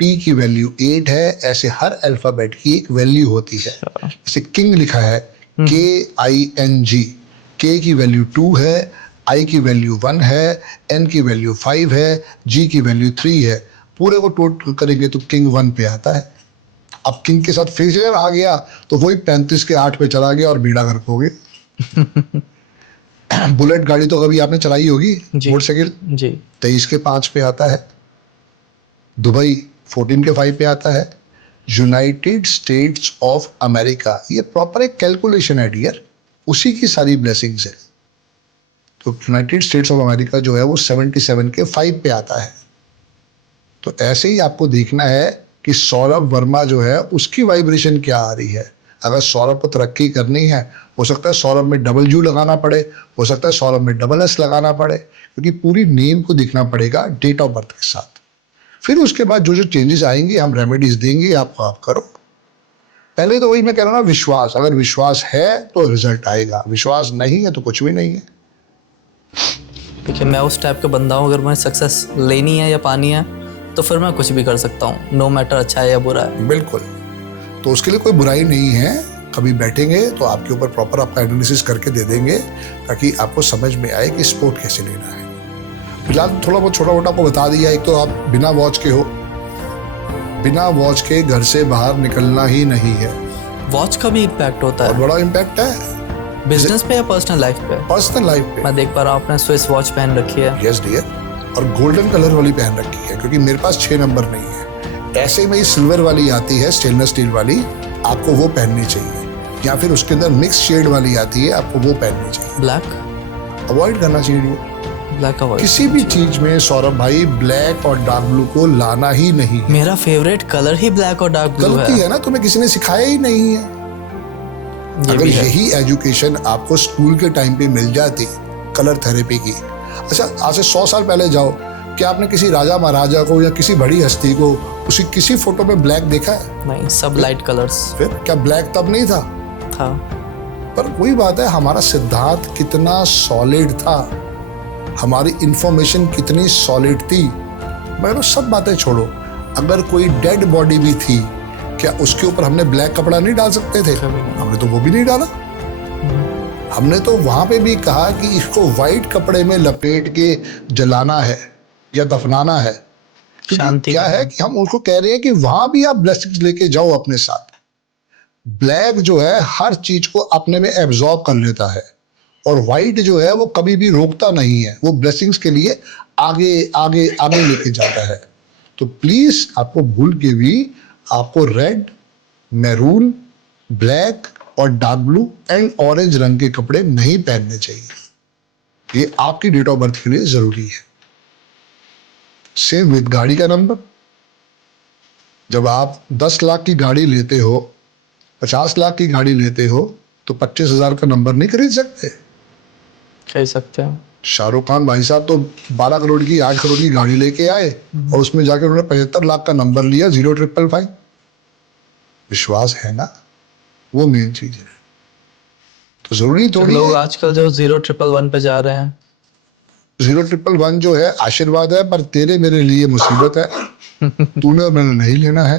टी की वैल्यू 8 है। ऐसे हर अल्फाबेट की एक वैल्यू होती है। जैसे किंग लिखा है KING, के की वैल्यू 2 है, आई की वैल्यू 1 है, एन की वैल्यू 5 है, जी की वैल्यू 3 है। पूरे को टोटल करेंगे तो किंग 1 पे आता है। अब किंग के साथ फिशर आ गया तो वही 35 के 8 पे चला गया और बीड़ा गर्क हो गए। बुलेट गाड़ी तो कभी आपने चलाई होगी, जी। मोटरसाइकिल, जी 23 के 5 पे आता है। दुबई 14 के 5 पे आता है। यूनाइटेड स्टेट्स ऑफ अमेरिका, ये प्रॉपर एक कैलकुलेशन है डियर, उसी की सारी ब्लेसिंग्स है। तो यूनाइटेड स्टेट्स ऑफ अमेरिका जो है वो 77 के 5 पे आता है। तो ऐसे ही आपको देखना है कि सौरभ वर्मा जो है उसकी वाइब्रेशन क्या आ रही है। अगर सौरभ को तरक्की करनी है, हो सकता है सौरभ में डबल यू लगाना पड़े, हो सकता है सौरभ में डबल एस लगाना पड़े, क्योंकि पूरी नेम को देखना पड़ेगा डेट ऑफ बर्थ के साथ। फिर उसके बाद जो जो चेंजेस आएंगे हम रेमेडीज देंगे आपको, आप करो। पहले तो वही मैं कह रहा हूँ ना, विश्वास। अगर विश्वास है तो रिजल्ट आएगा, विश्वास नहीं है तो कुछ भी नहीं है। देखिए, मैं उस टाइप का बंदा हूँ, अगर मुझे सक्सेस लेनी है या पानी है तो फिर मैं कुछ भी कर सकता हूँ, नो मैटर अच्छा है या बुरा है। बिल्कुल। तो उसके लिए कोई बुराई नहीं है। कभी बैठेंगे तो आपके ऊपर प्रॉपर आपका एनालिसिस करके दे देंगे, ताकि आपको समझ में आए कि स्पोर्ट कैसे लेना है। फिलहाल थोड़ा बहुत छोटा मोटा आपको बता दिया। एक तो आप बिना वॉच के हो, बिना वॉच के घर से बाहर निकलना ही नहीं है। वॉच का भी इम्पैक्ट होता और है बड़ा इम्पैक्ट है बिजनेस पे या पर्सनल लाइफ पे? पर्सनल लाइफ पे। मैं देख पा रहा हूँ आपने स्विस वॉच पहन रखी है। यस डियर, और गोल्डन कलर वाली पहन रखी है, क्योंकि मेरे पास 6 नंबर नहीं है। ऐसे में सिल्वर वाली आती है, स्टेनलेस स्टील वाली, आपको वो पहननी चाहिए। या फिर उसके अंदर मिक्स शेड वाली आती है, आपको वो पहननी चाहिए। ब्लैक अवॉइड करना चाहिए। ब्लैक अवॉइड किसी भी चीज में सौरभ भाई ब्लैक और डार्क ब्लू को लाना ही नहीं है। मेरा फेवरेट कलर ही ब्लैक और डार्क ब्लू गलती है। है ना, तुम्हें किसी ने सिखाया ही नहीं है। ये अगर भी है। यही एजुकेशन आपको स्कूल के टाइम पे मिल जाती कलर थेरेपी की। अच्छा, आज से 100 साल पहले जाओ, क्या आपने किसी राजा महाराजा को या किसी बड़ी हस्ती को उसी किसी फोटो में ब्लैक देखा है? नहीं, सब लाइट कलर्स फिर क्या ब्लैक तब नहीं था? था। पर वही बात है, हमारा सिद्धांत कितना सॉलिड था, हमारी इंफॉर्मेशन कितनी सॉलिड थी। मगर वो सब बातें छोड़ो, अगर कोई डेड बॉडी भी थी, क्या उसके ऊपर हमने ब्लैक कपड़ा नहीं डाल सकते थे? हमने तो वो भी नहीं डाला। हमने तो वहां पे भी कहा कि इसको वाइट कपड़े में लपेट के जलाना है या दफनाना है। शांति क्या है कि हम उनको कह रहे हैं कि वहां भी आप ब्लेसिंग्स लेके जाओ अपने साथ। ब्लैक जो है हर चीज को अपने में एब्जॉर्ब कर लेता है, और वाइट जो है वो कभी भी रोकता नहीं है, वो ब्लेसिंग्स के लिए आगे आगे आगे लेके जाता है। तो प्लीज आपको भूल के भी आपको रेड, मैरून, ब्लैक और डार्क ब्लू एंड ऑरेंज रंग के कपड़े नहीं पहनने चाहिए। ये आपकी डेट ऑफ बर्थ के लिए जरूरी है। सेम विद गाड़ी का नंबर। जब आप 10 लाख की गाड़ी लेते हो, 50 लाख की गाड़ी लेते हो, तो 25,000 का नंबर नहीं खरीद सकते। कह सकते हैं। शाहरुख खान भाई साहब तो 12 करोड़ की 8 करोड़ की गाड़ी लेके आए और उसमें जाकर उन्होंने 75 लाख का नंबर लिया, 0555। विश्वास है ना, वो मेन चीज है। तो जरूरी थोड़ी लोग है। आजकल जो 0111 पे जा रहे हैं। 0111 जो है आशीर्वाद है, पर तेरे मेरे लिए मुसीबत है। तूने और मैंने नहीं लेना है।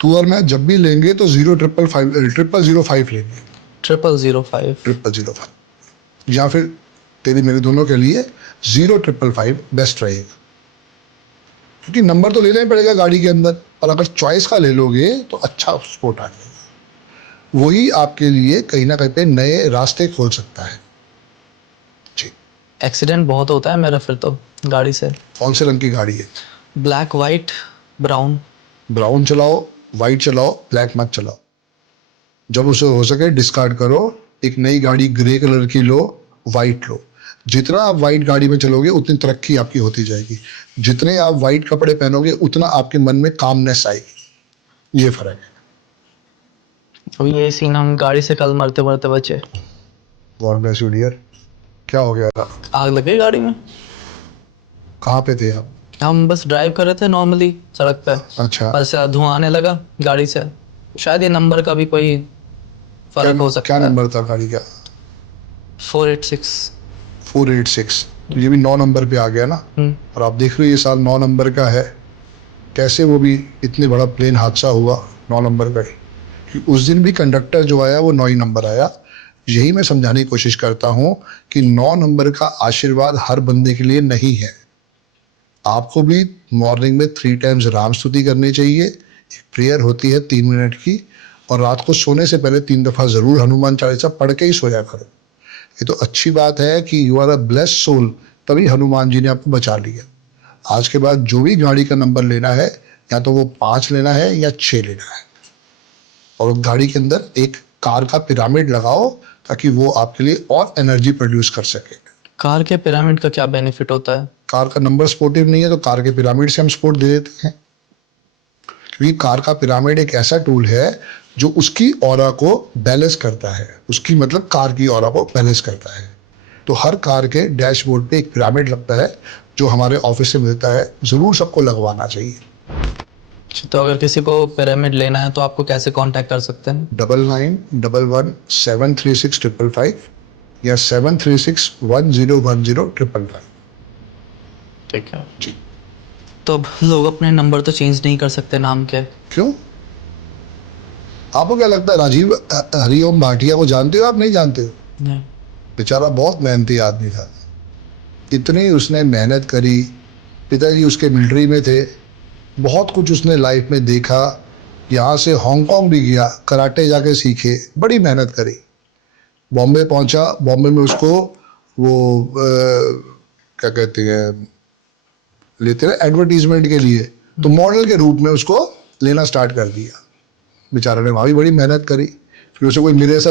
तू और मैं जब भी लेंगे तो 0005 लेंगे। 0005। 0005। या फिर तेरी मेरे दोनों के लिए 0555 बेस्ट रहेगा, क्योंकि नंबर तो लेना ही पड़ेगा गाड़ी के अंदर, और अगर चॉइस का ले लोगे तो अच्छा स्पोर्ट आ जाएगा, वही आपके लिए कहीं ना कहीं पे नए रास्ते खोल सकता है। जी। एक्सीडेंट बहुत होता है मेरा फिर तो गाड़ी से। कौन से रंग की गाड़ी है? Black, white, brown. ब्राउन चलाओ, वाइट चलाओ, ब्लैक मत चलाओ। जब उसे हो सके डिस्कार्ड करो, एक नई गाड़ी ग्रे कलर की लो, वाइट लो। जितना आप वाइट गाड़ी में चलोगे उतनी तरक्की आपकी होती जाएगी, जितने आप वाइट कपड़े पहनोगे उतना आपके मन में कामनेस आएगी, ये फर्क है। अब ये सीन हम गाड़ी से कल मरते मरते बचे। God bless you dear. क्या हो गया था? आग लग गई गाड़ी में। कहाँ पे थे आप? हम बस ड्राइव कर रहे थे नॉर्मली सड़क पे, अच्छा। बस धुआं आने लगा गाड़ी से। शायद ये नंबर का भी कोई क्या फर्क हो क्या सकता है। नंबर था गाड़ी का? 486। 486। तो ये भी 9 नंबर पे आ गया ना। और आप देख रहे हो ये साल 9 नंबर का है, कैसे वो भी इतने बड़ा प्लेन हादसा हुआ 9 नंबर का ही, कि उस दिन भी कंडक्टर जो आया वो 9 ही नंबर आया। यही मैं समझाने की कोशिश करता हूँ कि 9 नंबर का आशीर्वाद हर बंदे के लिए नहीं है। आपको भी मॉर्निंग में 3 टाइम्स राम स्तुति करनी चाहिए, एक प्रेयर होती है 3 मिनट की, और रात को सोने से पहले 3 दफ़ा ज़रूर हनुमान चालीसा पढ़ के ही सोया करो। ये तो अच्छी बात है कि you are a blessed soul, तभी हनुमान जी ने आपको बचा लिया। आज के बाद जो भी गाड़ी का नंबर लेना है, या तो वो 5 लेना है या 6 लेना है, और गाड़ी के अंदर एक कार का पिरामिड लगाओ ताकि वो आपके लिए और एनर्जी प्रोड्यूस कर सके। कार के पिरामिड का क्या बेनिफिट होता है? कार का नंबर स्पोर्टिव नहीं है तो कार के पिरामिड से हम सपोर्ट दे देते हैं, क्योंकि कार का पिरामिड एक ऐसा टूल है जो उसकी ऑरा को बैलेंस करता है, उसकी मतलब कार की ऑरा को बैलेंस करता है। तो हर कार के डैशबोर्ड पे एक पिरामिड लगता है जो हमारे ऑफिस से मिलता है, ज़रूर सबको लगवाना चाहिए। तो अगर किसी को पिरामिड लेना है तो आपको कैसे कांटेक्ट कर सकते हैं? 9911736555 या 7361010555। ठीक है। जी। तो अब लोग अपने नंबर तो चेंज नहीं कर सकते नाम के? क्यों? आपको क्या लगता है राजीव हरिओम भाटिया को जानते हो आप? नहीं जानते हो? नहीं। बेचारा बहुत मेहनती आदमी था, इतनी उसने मेहनत करी, पिताजी उसके मिलिट्री में थे, बहुत कुछ उसने लाइफ में देखा, यहाँ से हांगकांग भी गया, कराटे जाके सीखे, बड़ी मेहनत करी, बॉम्बे पहुंचा, बॉम्बे में उसको वो क्या कहते हैं, लेते हैं एडवर्टीजमेंट के लिए, तो मॉडल के रूप में उसको लेना स्टार्ट कर दिया। बेचारा ने वहाँ भी बड़ी मेहनत करी, फिर उसे कोई मिले ऐसा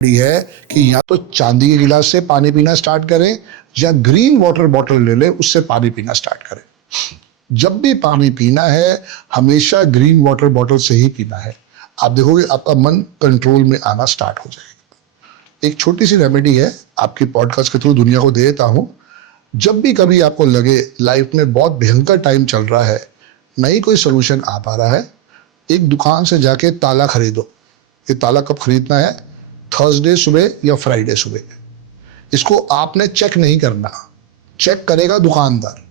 है कि या तो चांदी के गिलास से पानी पीना स्टार्ट करें या ग्रीन वाटर बॉटल ले लें, उससे पानी पीना स्टार्ट करें। जब भी पानी पीना है हमेशा ग्रीन वाटर बॉटल से ही पीना है। आप देखोगे आपका मन कंट्रोल में आना स्टार्ट हो जाएगा। एक छोटी सी रेमेडी है, आपकी पॉडकास्ट के थ्रू दुनिया को दे देता हूं। जब भी कभी आपको लगे लाइफ में बहुत भयंकर टाइम चल रहा है, नहीं कोई सोल्यूशन आ पा रहा है, एक दुकान से जाके ताला खरीदो। ये ताला कब खरीदना है? थर्सडे सुबह या फ्राइडे सुबह। इसको आपने चेक नहीं करना, चेक करेगा दुकानदार।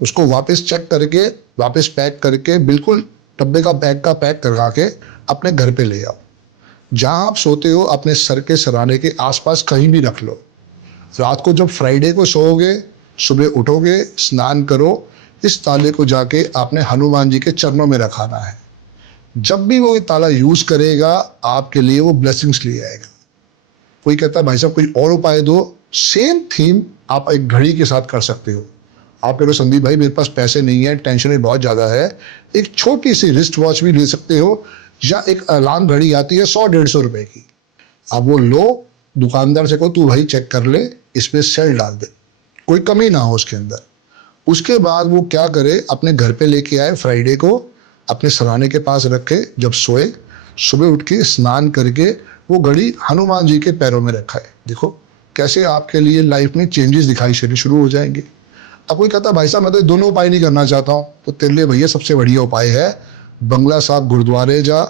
उसको वापस चेक करके वापस पैक करके बिल्कुल डब्बे का बैग का पैक करवा के अपने घर पे ले आओ। जहां आप सोते हो अपने सर के सराने के आसपास कहीं भी रख लो। रात को जब फ्राइडे को सोओगे, सुबह उठोगे, स्नान करो, इस ताले को जाके आपने हनुमान जी के चरणों में रखाना है। जब भी वो ताला यूज करेगा आपके लिए वो ब्लेसिंग्स ले आएगा। कोई कहता है भाई साहब कोई और उपाय दो, सेम थीम आप एक घड़ी के साथ कर सकते हो। आप कह रहे हो संदीप भाई मेरे पास पैसे नहीं है, टेंशन भी बहुत ज़्यादा है, एक छोटी सी रिस्ट वॉच भी ले सकते हो, या एक अलार्म घड़ी आती है 100-150 रुपए की, आप वो लो, दुकानदार से कहो तू भाई चेक कर ले, इसमें सेल डाल दे, कोई कमी ना हो उसके अंदर। उसके बाद वो क्या करे, अपने घर पे लेके आए, फ्राइडे को अपने सराने के पास रखे, जब सोए सुबह उठ के स्नान करके वो घड़ी हनुमान जी के पैरों में रखा है। देखो कैसे आपके लिए लाइफ में चेंजेस दिखाई देने शुरू हो जाएंगे। अब कोई कहता भाई साहब मैं तो दोनों उपाय नहीं करना चाहता हूँ, तो तेरे लिए भैया सबसे बढ़िया उपाय है बंगला साहब गुरुद्वारे जा,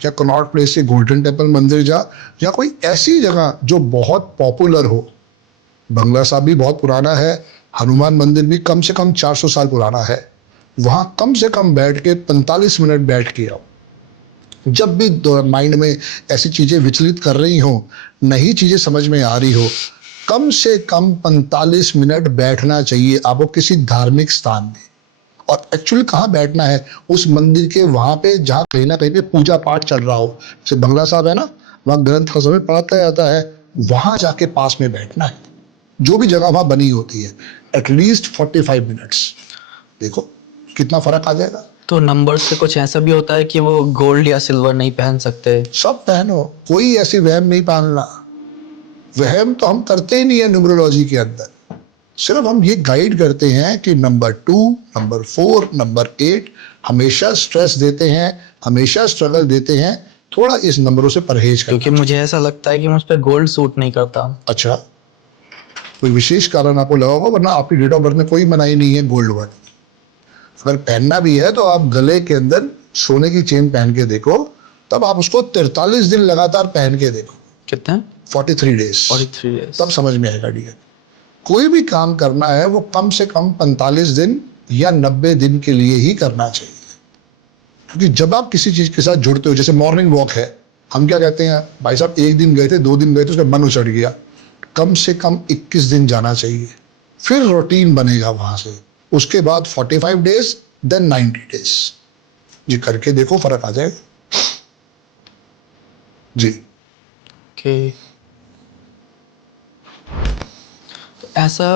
या कनॉट प्लेस से गोल्डन टेम्पल मंदिर जा, या कोई ऐसी जगह जो बहुत पॉपुलर हो। बंगला साहब भी बहुत पुराना है, हनुमान मंदिर भी कम से कम 400 साल पुराना है। वहाँ कम से कम बैठ के 45 मिनट बैठ के आओ। जब भी माइंड में ऐसी चीज़ें विचलित कर रही हो, नई चीज़ें समझ में आ रही हो, कम से कम 45 मिनट बैठना चाहिए आपको किसी धार्मिक स्थान में। और एक्चुअली कहाँ बैठना है? उस मंदिर के वहाँ पे जहाँ कहीं ना कहीं पे पूजा पाठ चल रहा हो। जैसे बंगला साहब है ना, वहाँ ग्रंथ का समय पढ़ाता जाता है, वहाँ जाके पास में बैठना है। जो भी जगह वहाँ बनी होती है, एटलीस्ट 45 मिनट्स। देखो कितना फर्क आ जाएगा। तो नंबर से कुछ ऐसा भी होता है कि वो गोल्ड या सिल्वर नहीं पहन सकते? सब पहनो, कोई ऐसी वहम नहीं पालना। वहम तो हम करते ही नहीं है न्यूमरोलॉजी के अंदर। सिर्फ हम ये गाइड करते हैं कि नंबर 2, नंबर 4, नंबर 8 हमेशा स्ट्रेस देते हैं, हमेशा स्ट्रगल देते हैं। थोड़ा इस नंबरों से परहेज करना। क्योंकि मुझे ऐसा लगता है कि मुझ पर गोल्ड सूट नहीं करता। अच्छा, कोई विशेष कारण आपको लगा होगा, वरना आपकी डेट ऑफ बर्थ में कोई मनाही नहीं है गोल्ड वाली। अगर पहनना भी है तो आप गले के अंदर सोने की चेन पहन के देखो, तब आप उसको 43 दिन लगातार पहन के देखो। कितने? 43 डेज। 43 डेज। तब समझ में आएगा डियर। कोई भी काम करना है वो कम से कम 45 दिन या 90 दिन के लिए ही करना चाहिए। क्योंकि जब आप किसी चीज के साथ जुड़ते हो, जैसे मॉर्निंग वॉक है, हम क्या कहते हैं भाई साहब एक दिन गए थे, 2 दिन गए थे, उसका मन उचड़ गया, कम से कम 21 दिन जाना चाहिए, फिर रूटीन बनेगा वहां से। उसके बाद 45 डेज, देन 90 डेज। जी करके देखो, फर्क आ जाएगा। जी ओके। तो ऐसा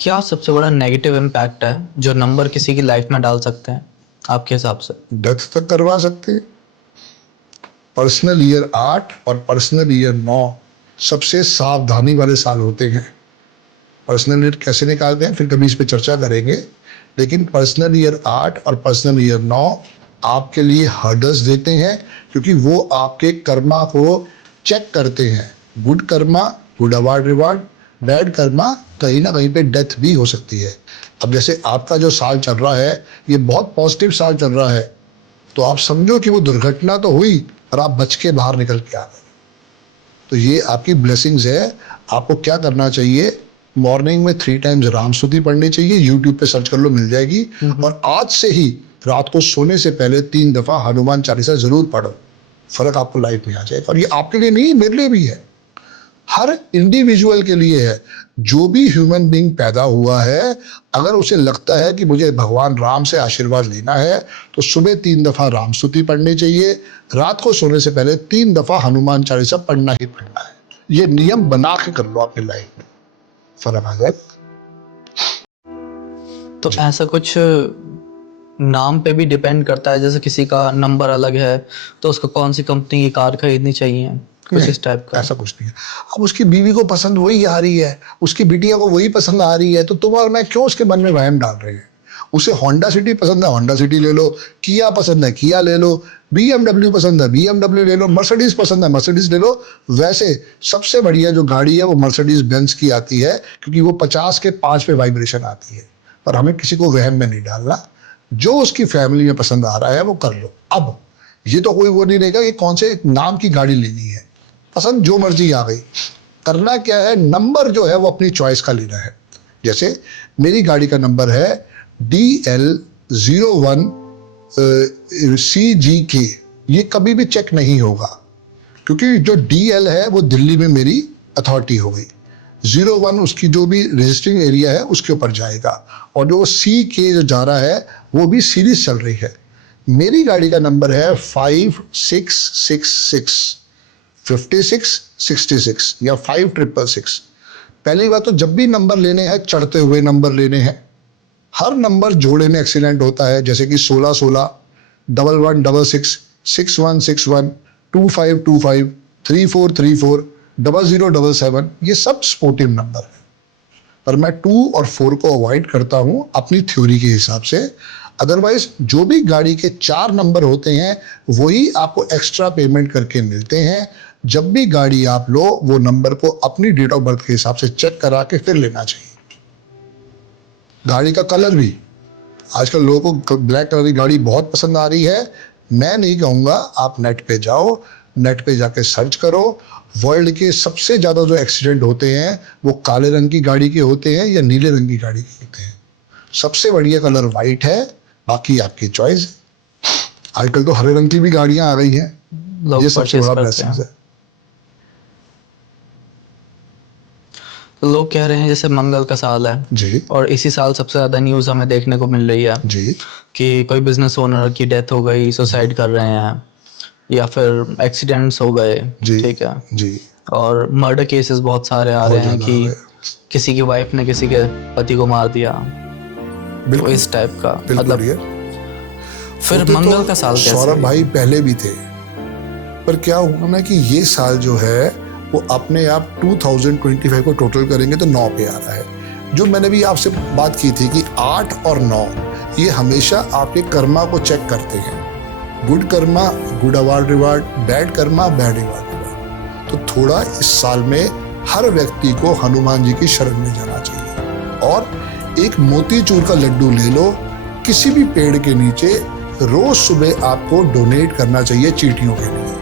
क्या सबसे बड़ा नेगेटिव इम्पैक्ट है जो नंबर किसी की लाइफ में डाल सकते हैं आपके हिसाब से? डेथ तक करवा सकते हैं। पर्सनल ईयर 8 और पर्सनल ईयर 9 सबसे सावधानी वाले साल होते हैं। पर्सनल ईयर कैसे निकालते हैं फिर कभी इस पे चर्चा करेंगे, लेकिन पर्सनल ईयर 8 और पर्सनल ईयर 9 आपके लिए हर्डल्स देते हैं, क्योंकि वो आपके कर्मा को चेक करते हैं। Good Karma good award reward, bad Karma कहीं ना कहीं पे डेथ भी हो सकती है। अब जैसे आपका जो साल चल रहा है ये बहुत पॉजिटिव साल चल रहा है, तो आप समझो कि वो दुर्घटना तो हुई और आप बच के बाहर निकल के आ गए, तो ये आपकी ब्लेसिंग्स है। आपको क्या करना चाहिए, मॉर्निंग में 3 टाइम्स राम स्तुति पढ़नी चाहिए, यूट्यूब पे सर्च कर लो मिल जाएगी। और आज से ही रात को सोने से पहले 3 दफा हनुमान चालीसा जरूर पढ़ो, फर्क आपको लाइफ में आ जाएगा। और ये आपके लिए नहीं, मेरे लिए भी है, हर इंडिविजुअल के लिए है। जो भी ह्यूमन बीइंग पैदा हुआ है, अगर उसे लगता है कि मुझे भगवान राम से आशीर्वाद लेना है, तो सुबह 3 दफा राम स्तुति पढ़नी चाहिए, रात को सोने से पहले 3 दफा हनुमान चालीसा पढ़ना ही पढ़ना है। ये नियम बना के कर लो अपनी लाइफ में, फर्क आ जाएगा। तो ऐसा कुछ नाम पे भी डिपेंड करता है, जैसे किसी का नंबर अलग है तो उसको कौन सी कंपनी की कार खरीदनी चाहिए? कुछ इस टाइप का। ऐसा कुछ नहीं है। अब उसकी बीवी को पसंद वही आ रही है, उसकी बिटिया को वही पसंद आ रही है, तो तुम और मैं क्यों उसके मन में वहम डाल रहे हैं? उसे होंडा सिटी पसंद है, होंडा सिटी ले लो, किया पसंद है, किया ले लो, BMW पसंद है, BMW ले लो, मर्सिडीज पसंद है, मर्सिडीज ले लो। वैसे सबसे बढ़िया जो गाड़ी है वो मर्सिडीज बेंज की आती है, क्योंकि वो 50 के 5 पे वाइब्रेशन आती है। पर हमें किसी को वहम में नहीं डालना, जो उसकी फैमिली में पसंद आ रहा है वो कर लो। अब ये तो कोई वो नहीं रहेगा कि कौन से नाम की गाड़ी लेनी है, पसंद जो मर्जी आ गई। करना क्या है, नंबर जो है वो अपनी चॉइस का लेना है। जैसे मेरी गाड़ी का नंबर है DL01CGK, ये कभी भी चेक नहीं होगा, क्योंकि जो DL है वो दिल्ली में मेरी अथॉरिटी हो गई, 01 उसकी जो भी रजिस्टरिंग एरिया है उसके ऊपर जाएगा, और जो CK जो जा रहा है वो भी सीरीज चल रही है। मेरी गाड़ी का नंबर है 5666 या 5666। पहली बात तो जब भी नंबर लेने हैं चढ़ते हुए नंबर लेने हैं। हर नंबर जोड़े में एक्सीडेंट होता है, जैसे कि 1616, 1166, 6161, 2525, 3434, 0077, ये सब स्पोर्टिव नंबर है। पर मैं 2 और 4 को अवॉइड करता हूं अपनी थ्योरी के हिसाब से। अदरवाइज जो भी गाड़ी के 4 नंबर होते हैं वही आपको एक्स्ट्रा पेमेंट करके मिलते हैं। जब भी गाड़ी आप लो वो नंबर को अपनी डेट ऑफ बर्थ के हिसाब से चेक करा के फिर लेना चाहिए। गाड़ी का कलर भी, आजकल लोगों को ब्लैक कलर की गाड़ी बहुत पसंद आ रही है। मैं नहीं कहूँगा, आप नेट पे जाओ, नेट पे जाके सर्च करो, वर्ल्ड के सबसे ज़्यादा जो एक्सीडेंट होते हैं वो काले रंग की गाड़ी के होते हैं या नीले रंग की गाड़ी के होते हैं। सबसे बढ़िया कलर वाइट है, बाकी आपकी चॉइस। आजकल तो हरे रंग की भी गाड़ियां आ गई हैं, ये सबसे बड़ा ब्लेसिंग है। तो लोग कह रहे हैं जैसे मंगल का साल है जी और इसी साल सबसे ज्यादा न्यूज हमें देखने को मिल रही है जी कि कोई बिजनेस ओनर की डेथ हो गई, सुसाइड कर रहे हैं, या फिर एक्सीडेंट्स हो गए, जी ठीक है, जी, और मर्डर केसेस बहुत सारे आ रहे हैं कि किसी की वाइफ ने किसी के पति को मार दिया, तो इस टाइप का। मतलब फिर मंगल का साल कैसे? सौरभ भाई पहले भी थे, पर क्या हुआ ना कि ये साल जो है वो अपने आप 2025 को टोटल करेंगे तो 9 पे आ रहा है। जो मैंने भी आपसे बात की थी कि 8 और 9 ये हमेशा आपके कर्मा को चेक करते हैं। Good Karma good award reward, bad Karma bad reward reward. तो थोड़ा इस साल में हर व्यक्ति को हनुमान जी की शरण में जाना चाहिए और एक मोतीचूर का लड्डू ले लो, किसी भी पेड़ के नीचे रोज सुबह आपको डोनेट करना चाहिए चींटियों के लिए।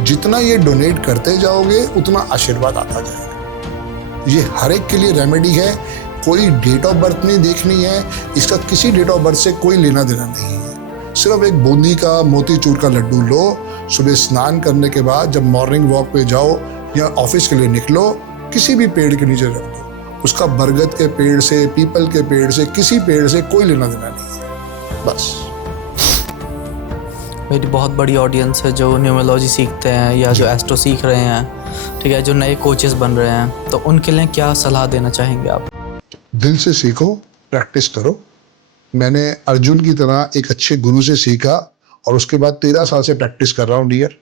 जितना ये डोनेट करते जाओगे उतना आशीर्वाद आता जाएगा। ये हर एक के लिए रेमेडी है, कोई डेट ऑफ बर्थ नहीं देखनी है, इसका किसी डेट ऑफ बर्थ से कोई लेना देना नहीं है। सिर्फ एक बूंदी का मोतीचूर का लड्डू लो, सुबह स्नान करने के बाद जब मॉर्निंग वॉक पे जाओ या ऑफिस के लिए निकलो, किसी भी पेड़ के नीचे रख दो। उसका बरगद के पेड़ से, पीपल के पेड़ से, किसी पेड़ से कोई लेना देना नहीं है। बस मेरी बहुत बड़ी ऑडियंस है जो न्यूमरोलॉजी सीखते हैं या जो एस्ट्रो सीख रहे हैं, ठीक है, जो नए कोचेस बन रहे हैं, तो उनके लिए क्या सलाह देना चाहेंगे आप? दिल से सीखो, प्रैक्टिस करो। मैंने अर्जुन की तरह एक अच्छे गुरु से सीखा और उसके बाद 13 साल से प्रैक्टिस कर रहा हूँ डियर।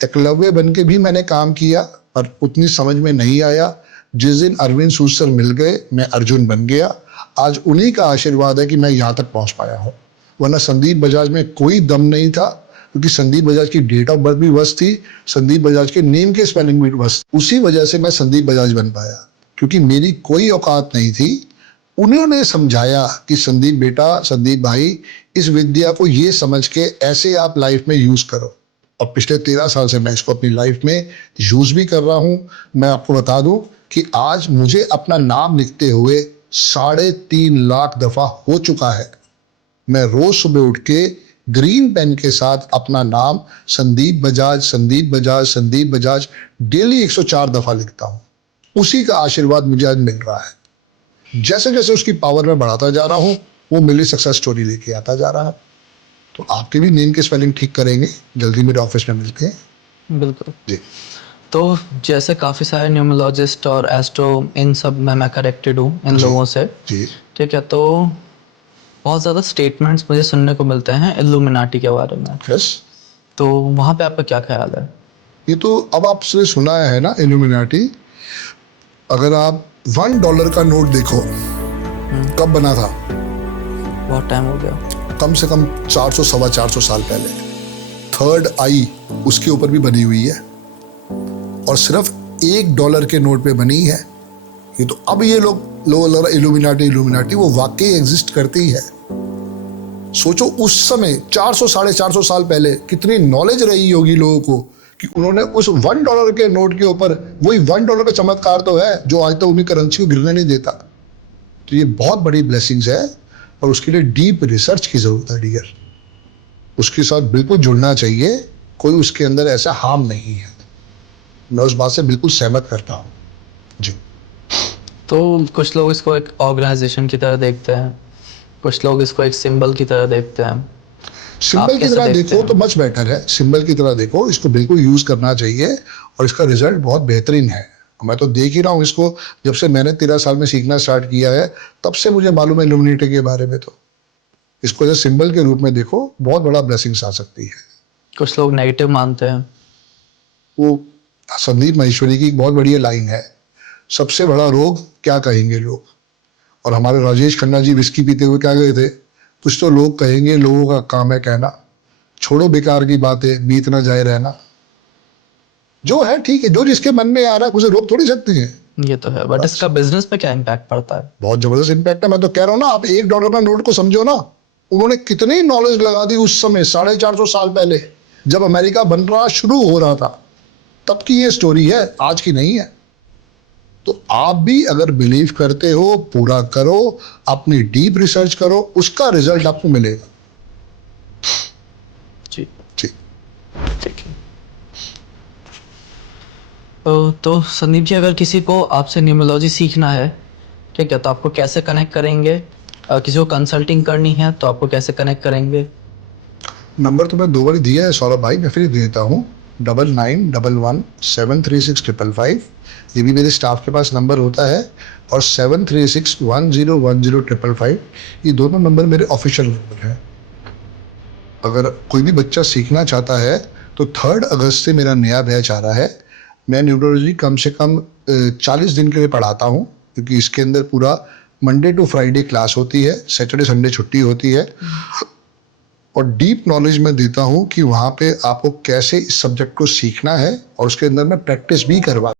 एकलव्य बन के भी मैंने काम किया पर उतनी समझ में नहीं आया। जिस दिन अरविंद सूद सर मिल गए मैं अर्जुन बन गया। आज उन्हीं का आशीर्वाद है कि मैं यहाँ तक पहुँच पाया हूँ, वरना संदीप बजाज में कोई दम नहीं था, क्योंकि संदीप बजाज की डेट ऑफ बर्थ भी वस्त थी, संदीप बजाज के नेम के स्पेलिंग भी वस्त। उसी वजह से मैं संदीप बजाज बन पाया, क्योंकि मेरी कोई औकात नहीं थी। उन्होंने समझाया कि संदीप बेटा, संदीप भाई, इस विद्या को ये समझ के ऐसे आप लाइफ में यूज करो। और पिछले 13 साल से मैं इसको अपनी लाइफ में यूज भी कर रहा हूँ। मैं आपको बता दूं कि आज मुझे अपना नाम लिखते हुए 3.5 लाख दफा हो चुका है। मैं रोज सुबह उठ के ग्रीन पेन के साथ अपना नाम संदीप बजाज, संदीप बजाज, संदीप बजाज डेली 104 दफा लिखता हूँ। उसी का आशीर्वाद मुझे आज मिल रहा है। जैसे जैसे उसकी पावर में बढ़ाता जा रहा हूँ वो मेरी सक्सेस स्टोरी लेके आता जा रहा है। तो आपके भी नेम के स्पेलिंग ठीक करेंगे, जल्दी मेरे ऑफिस में मिलते हैं। बिल्कुल जी। तो जैसे काफ़ी सारे न्यूमरोलॉजिस्ट और एस्ट्रो, इन सब में मैं कनेक्टेड हूँ इन लोगों से, जी ठीक है, तो बहुत ज़्यादा स्टेटमेंट्स मुझे सुनने को मिलते हैं इल्यूमिनाटी के बारे में। यस। तो वहाँ पे आपका क्या ख्याल है? ये तो अब आपने सुना है ना इल्यूमिनाटी। अगर आप $1 का नोट देखो कब बना था, बहुत टाइम हो गया। कम से कम 400 सवा 400 साल पहले। थर्ड आई उसके ऊपर भी बनी हुई है और सिर्फ $1 के नोट पे बनी है। ये तो अब ये लोग इल्यूमिनाटी इल्यूमिनाटी वो वाकई एग्जिस्ट करती है। सोचो उस समय 400 साढ़े 400 साल पहले कितनी नॉलेज रही होगी लोगों को कि उन्होंने उस $1 के नोट के ऊपर, वही $1 का चमत्कार तो है जो आज तक उनकी करेंसी को गिरने नहीं देता। तो ये बहुत बड़ी ब्लेसिंग्स है और उसके लिए डीप रिसर्च की जरूरत है डियर। उसके साथ बिल्कुल जुड़ना चाहिए, कोई उसके अंदर ऐसा हार्म नहीं है। मैं उस बात से बिल्कुल सहमत करता हूँ जी। तो कुछ लोग इसको एक ऑर्गेनाइजेशन की तरह देखते हैं, कुछ लोग इसको एक सिंबल की तरह देखते हैं। आप सिंबल की कैसे तरह देखते देखो हैं? तो मच बेटर है, सिंबल की तरह देखो, इसको बिल्कुल यूज करना चाहिए और इसका रिजल्ट बहुत बेहतरीन है। मैं तो देख ही रहा हूँ इसको, जब से मैंने 13 साल में सीखना स्टार्ट किया है तब से मुझे मालूम है इल्यूमिनेटी के बारे में। तो इसको जैसे सिंबल के रूप में देखो, बहुत बड़ा ब्लेसिंग्स आ सकती है। कुछ लोग नेगेटिव मानते हैं। वो संदीप महेश्वरी की एक बहुत बढ़िया लाइन है, सबसे बड़ा रोग क्या कहेंगे लोग। और हमारे राजेश खन्ना जी विस्की पीते हुए क्या गए थे, कुछ तो लोग कहेंगे, लोगों का काम है कहना, छोड़ो बेकार की बातें, बीत ना जाए रहना। जो है ठीक है, जो जिसके मन में आ रहा है उसे रोक थोड़ी सकते हैं। ये तो है, बट बस इसका बिजनेस पे क्या इम्पैक्ट पड़ता है? बहुत जबरदस्त इम्पैक्ट है। मैं तो कह रहा हूँ ना, आप $1 का नोट को समझो ना, उन्होंने कितनी नॉलेज लगा दी उस समय 450 साल पहले जब अमेरिका बन रहा शुरू हो रहा था। तब की ये स्टोरी है, आज की नहीं है। तो आप भी अगर बिलीव करते हो, पूरा करो, अपनी डीप रिसर्च करो, उसका रिजल्ट आपको मिलेगा जी, जी। ठीक है। तो संदीप जी, अगर किसी को आपसे न्यूमरोलॉजी सीखना है, ठीक है, तो आपको कैसे कनेक्ट करेंगे? किसी को कंसल्टिंग करनी है तो आपको कैसे कनेक्ट करेंगे? नंबर तो मैं 2 बार दिया है सौरभ भाई, मैं फिर देता हूँ। 9911736555। ये भी मेरे स्टाफ के पास नंबर होता है। और 7361010555, ये दोनों नंबर मेरे ऑफिशियल नंबर हैं। अगर कोई भी बच्चा सीखना चाहता है तो 3 अगस्त से मेरा नया बैच आ रहा है। मैं न्यूरोलॉजी कम से कम 40 दिन के लिए पढ़ाता हूँ, क्योंकि इसके अंदर पूरा मंडे टू फ्राइडे क्लास होती है, सैटरडे संडे छुट्टी होती है। और डीप नॉलेज मैं देता हूँ कि वहाँ पे आपको कैसे इस सब्जेक्ट को सीखना है, और उसके अंदर मैं प्रैक्टिस भी करवा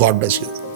गॉड ब्लेस यू।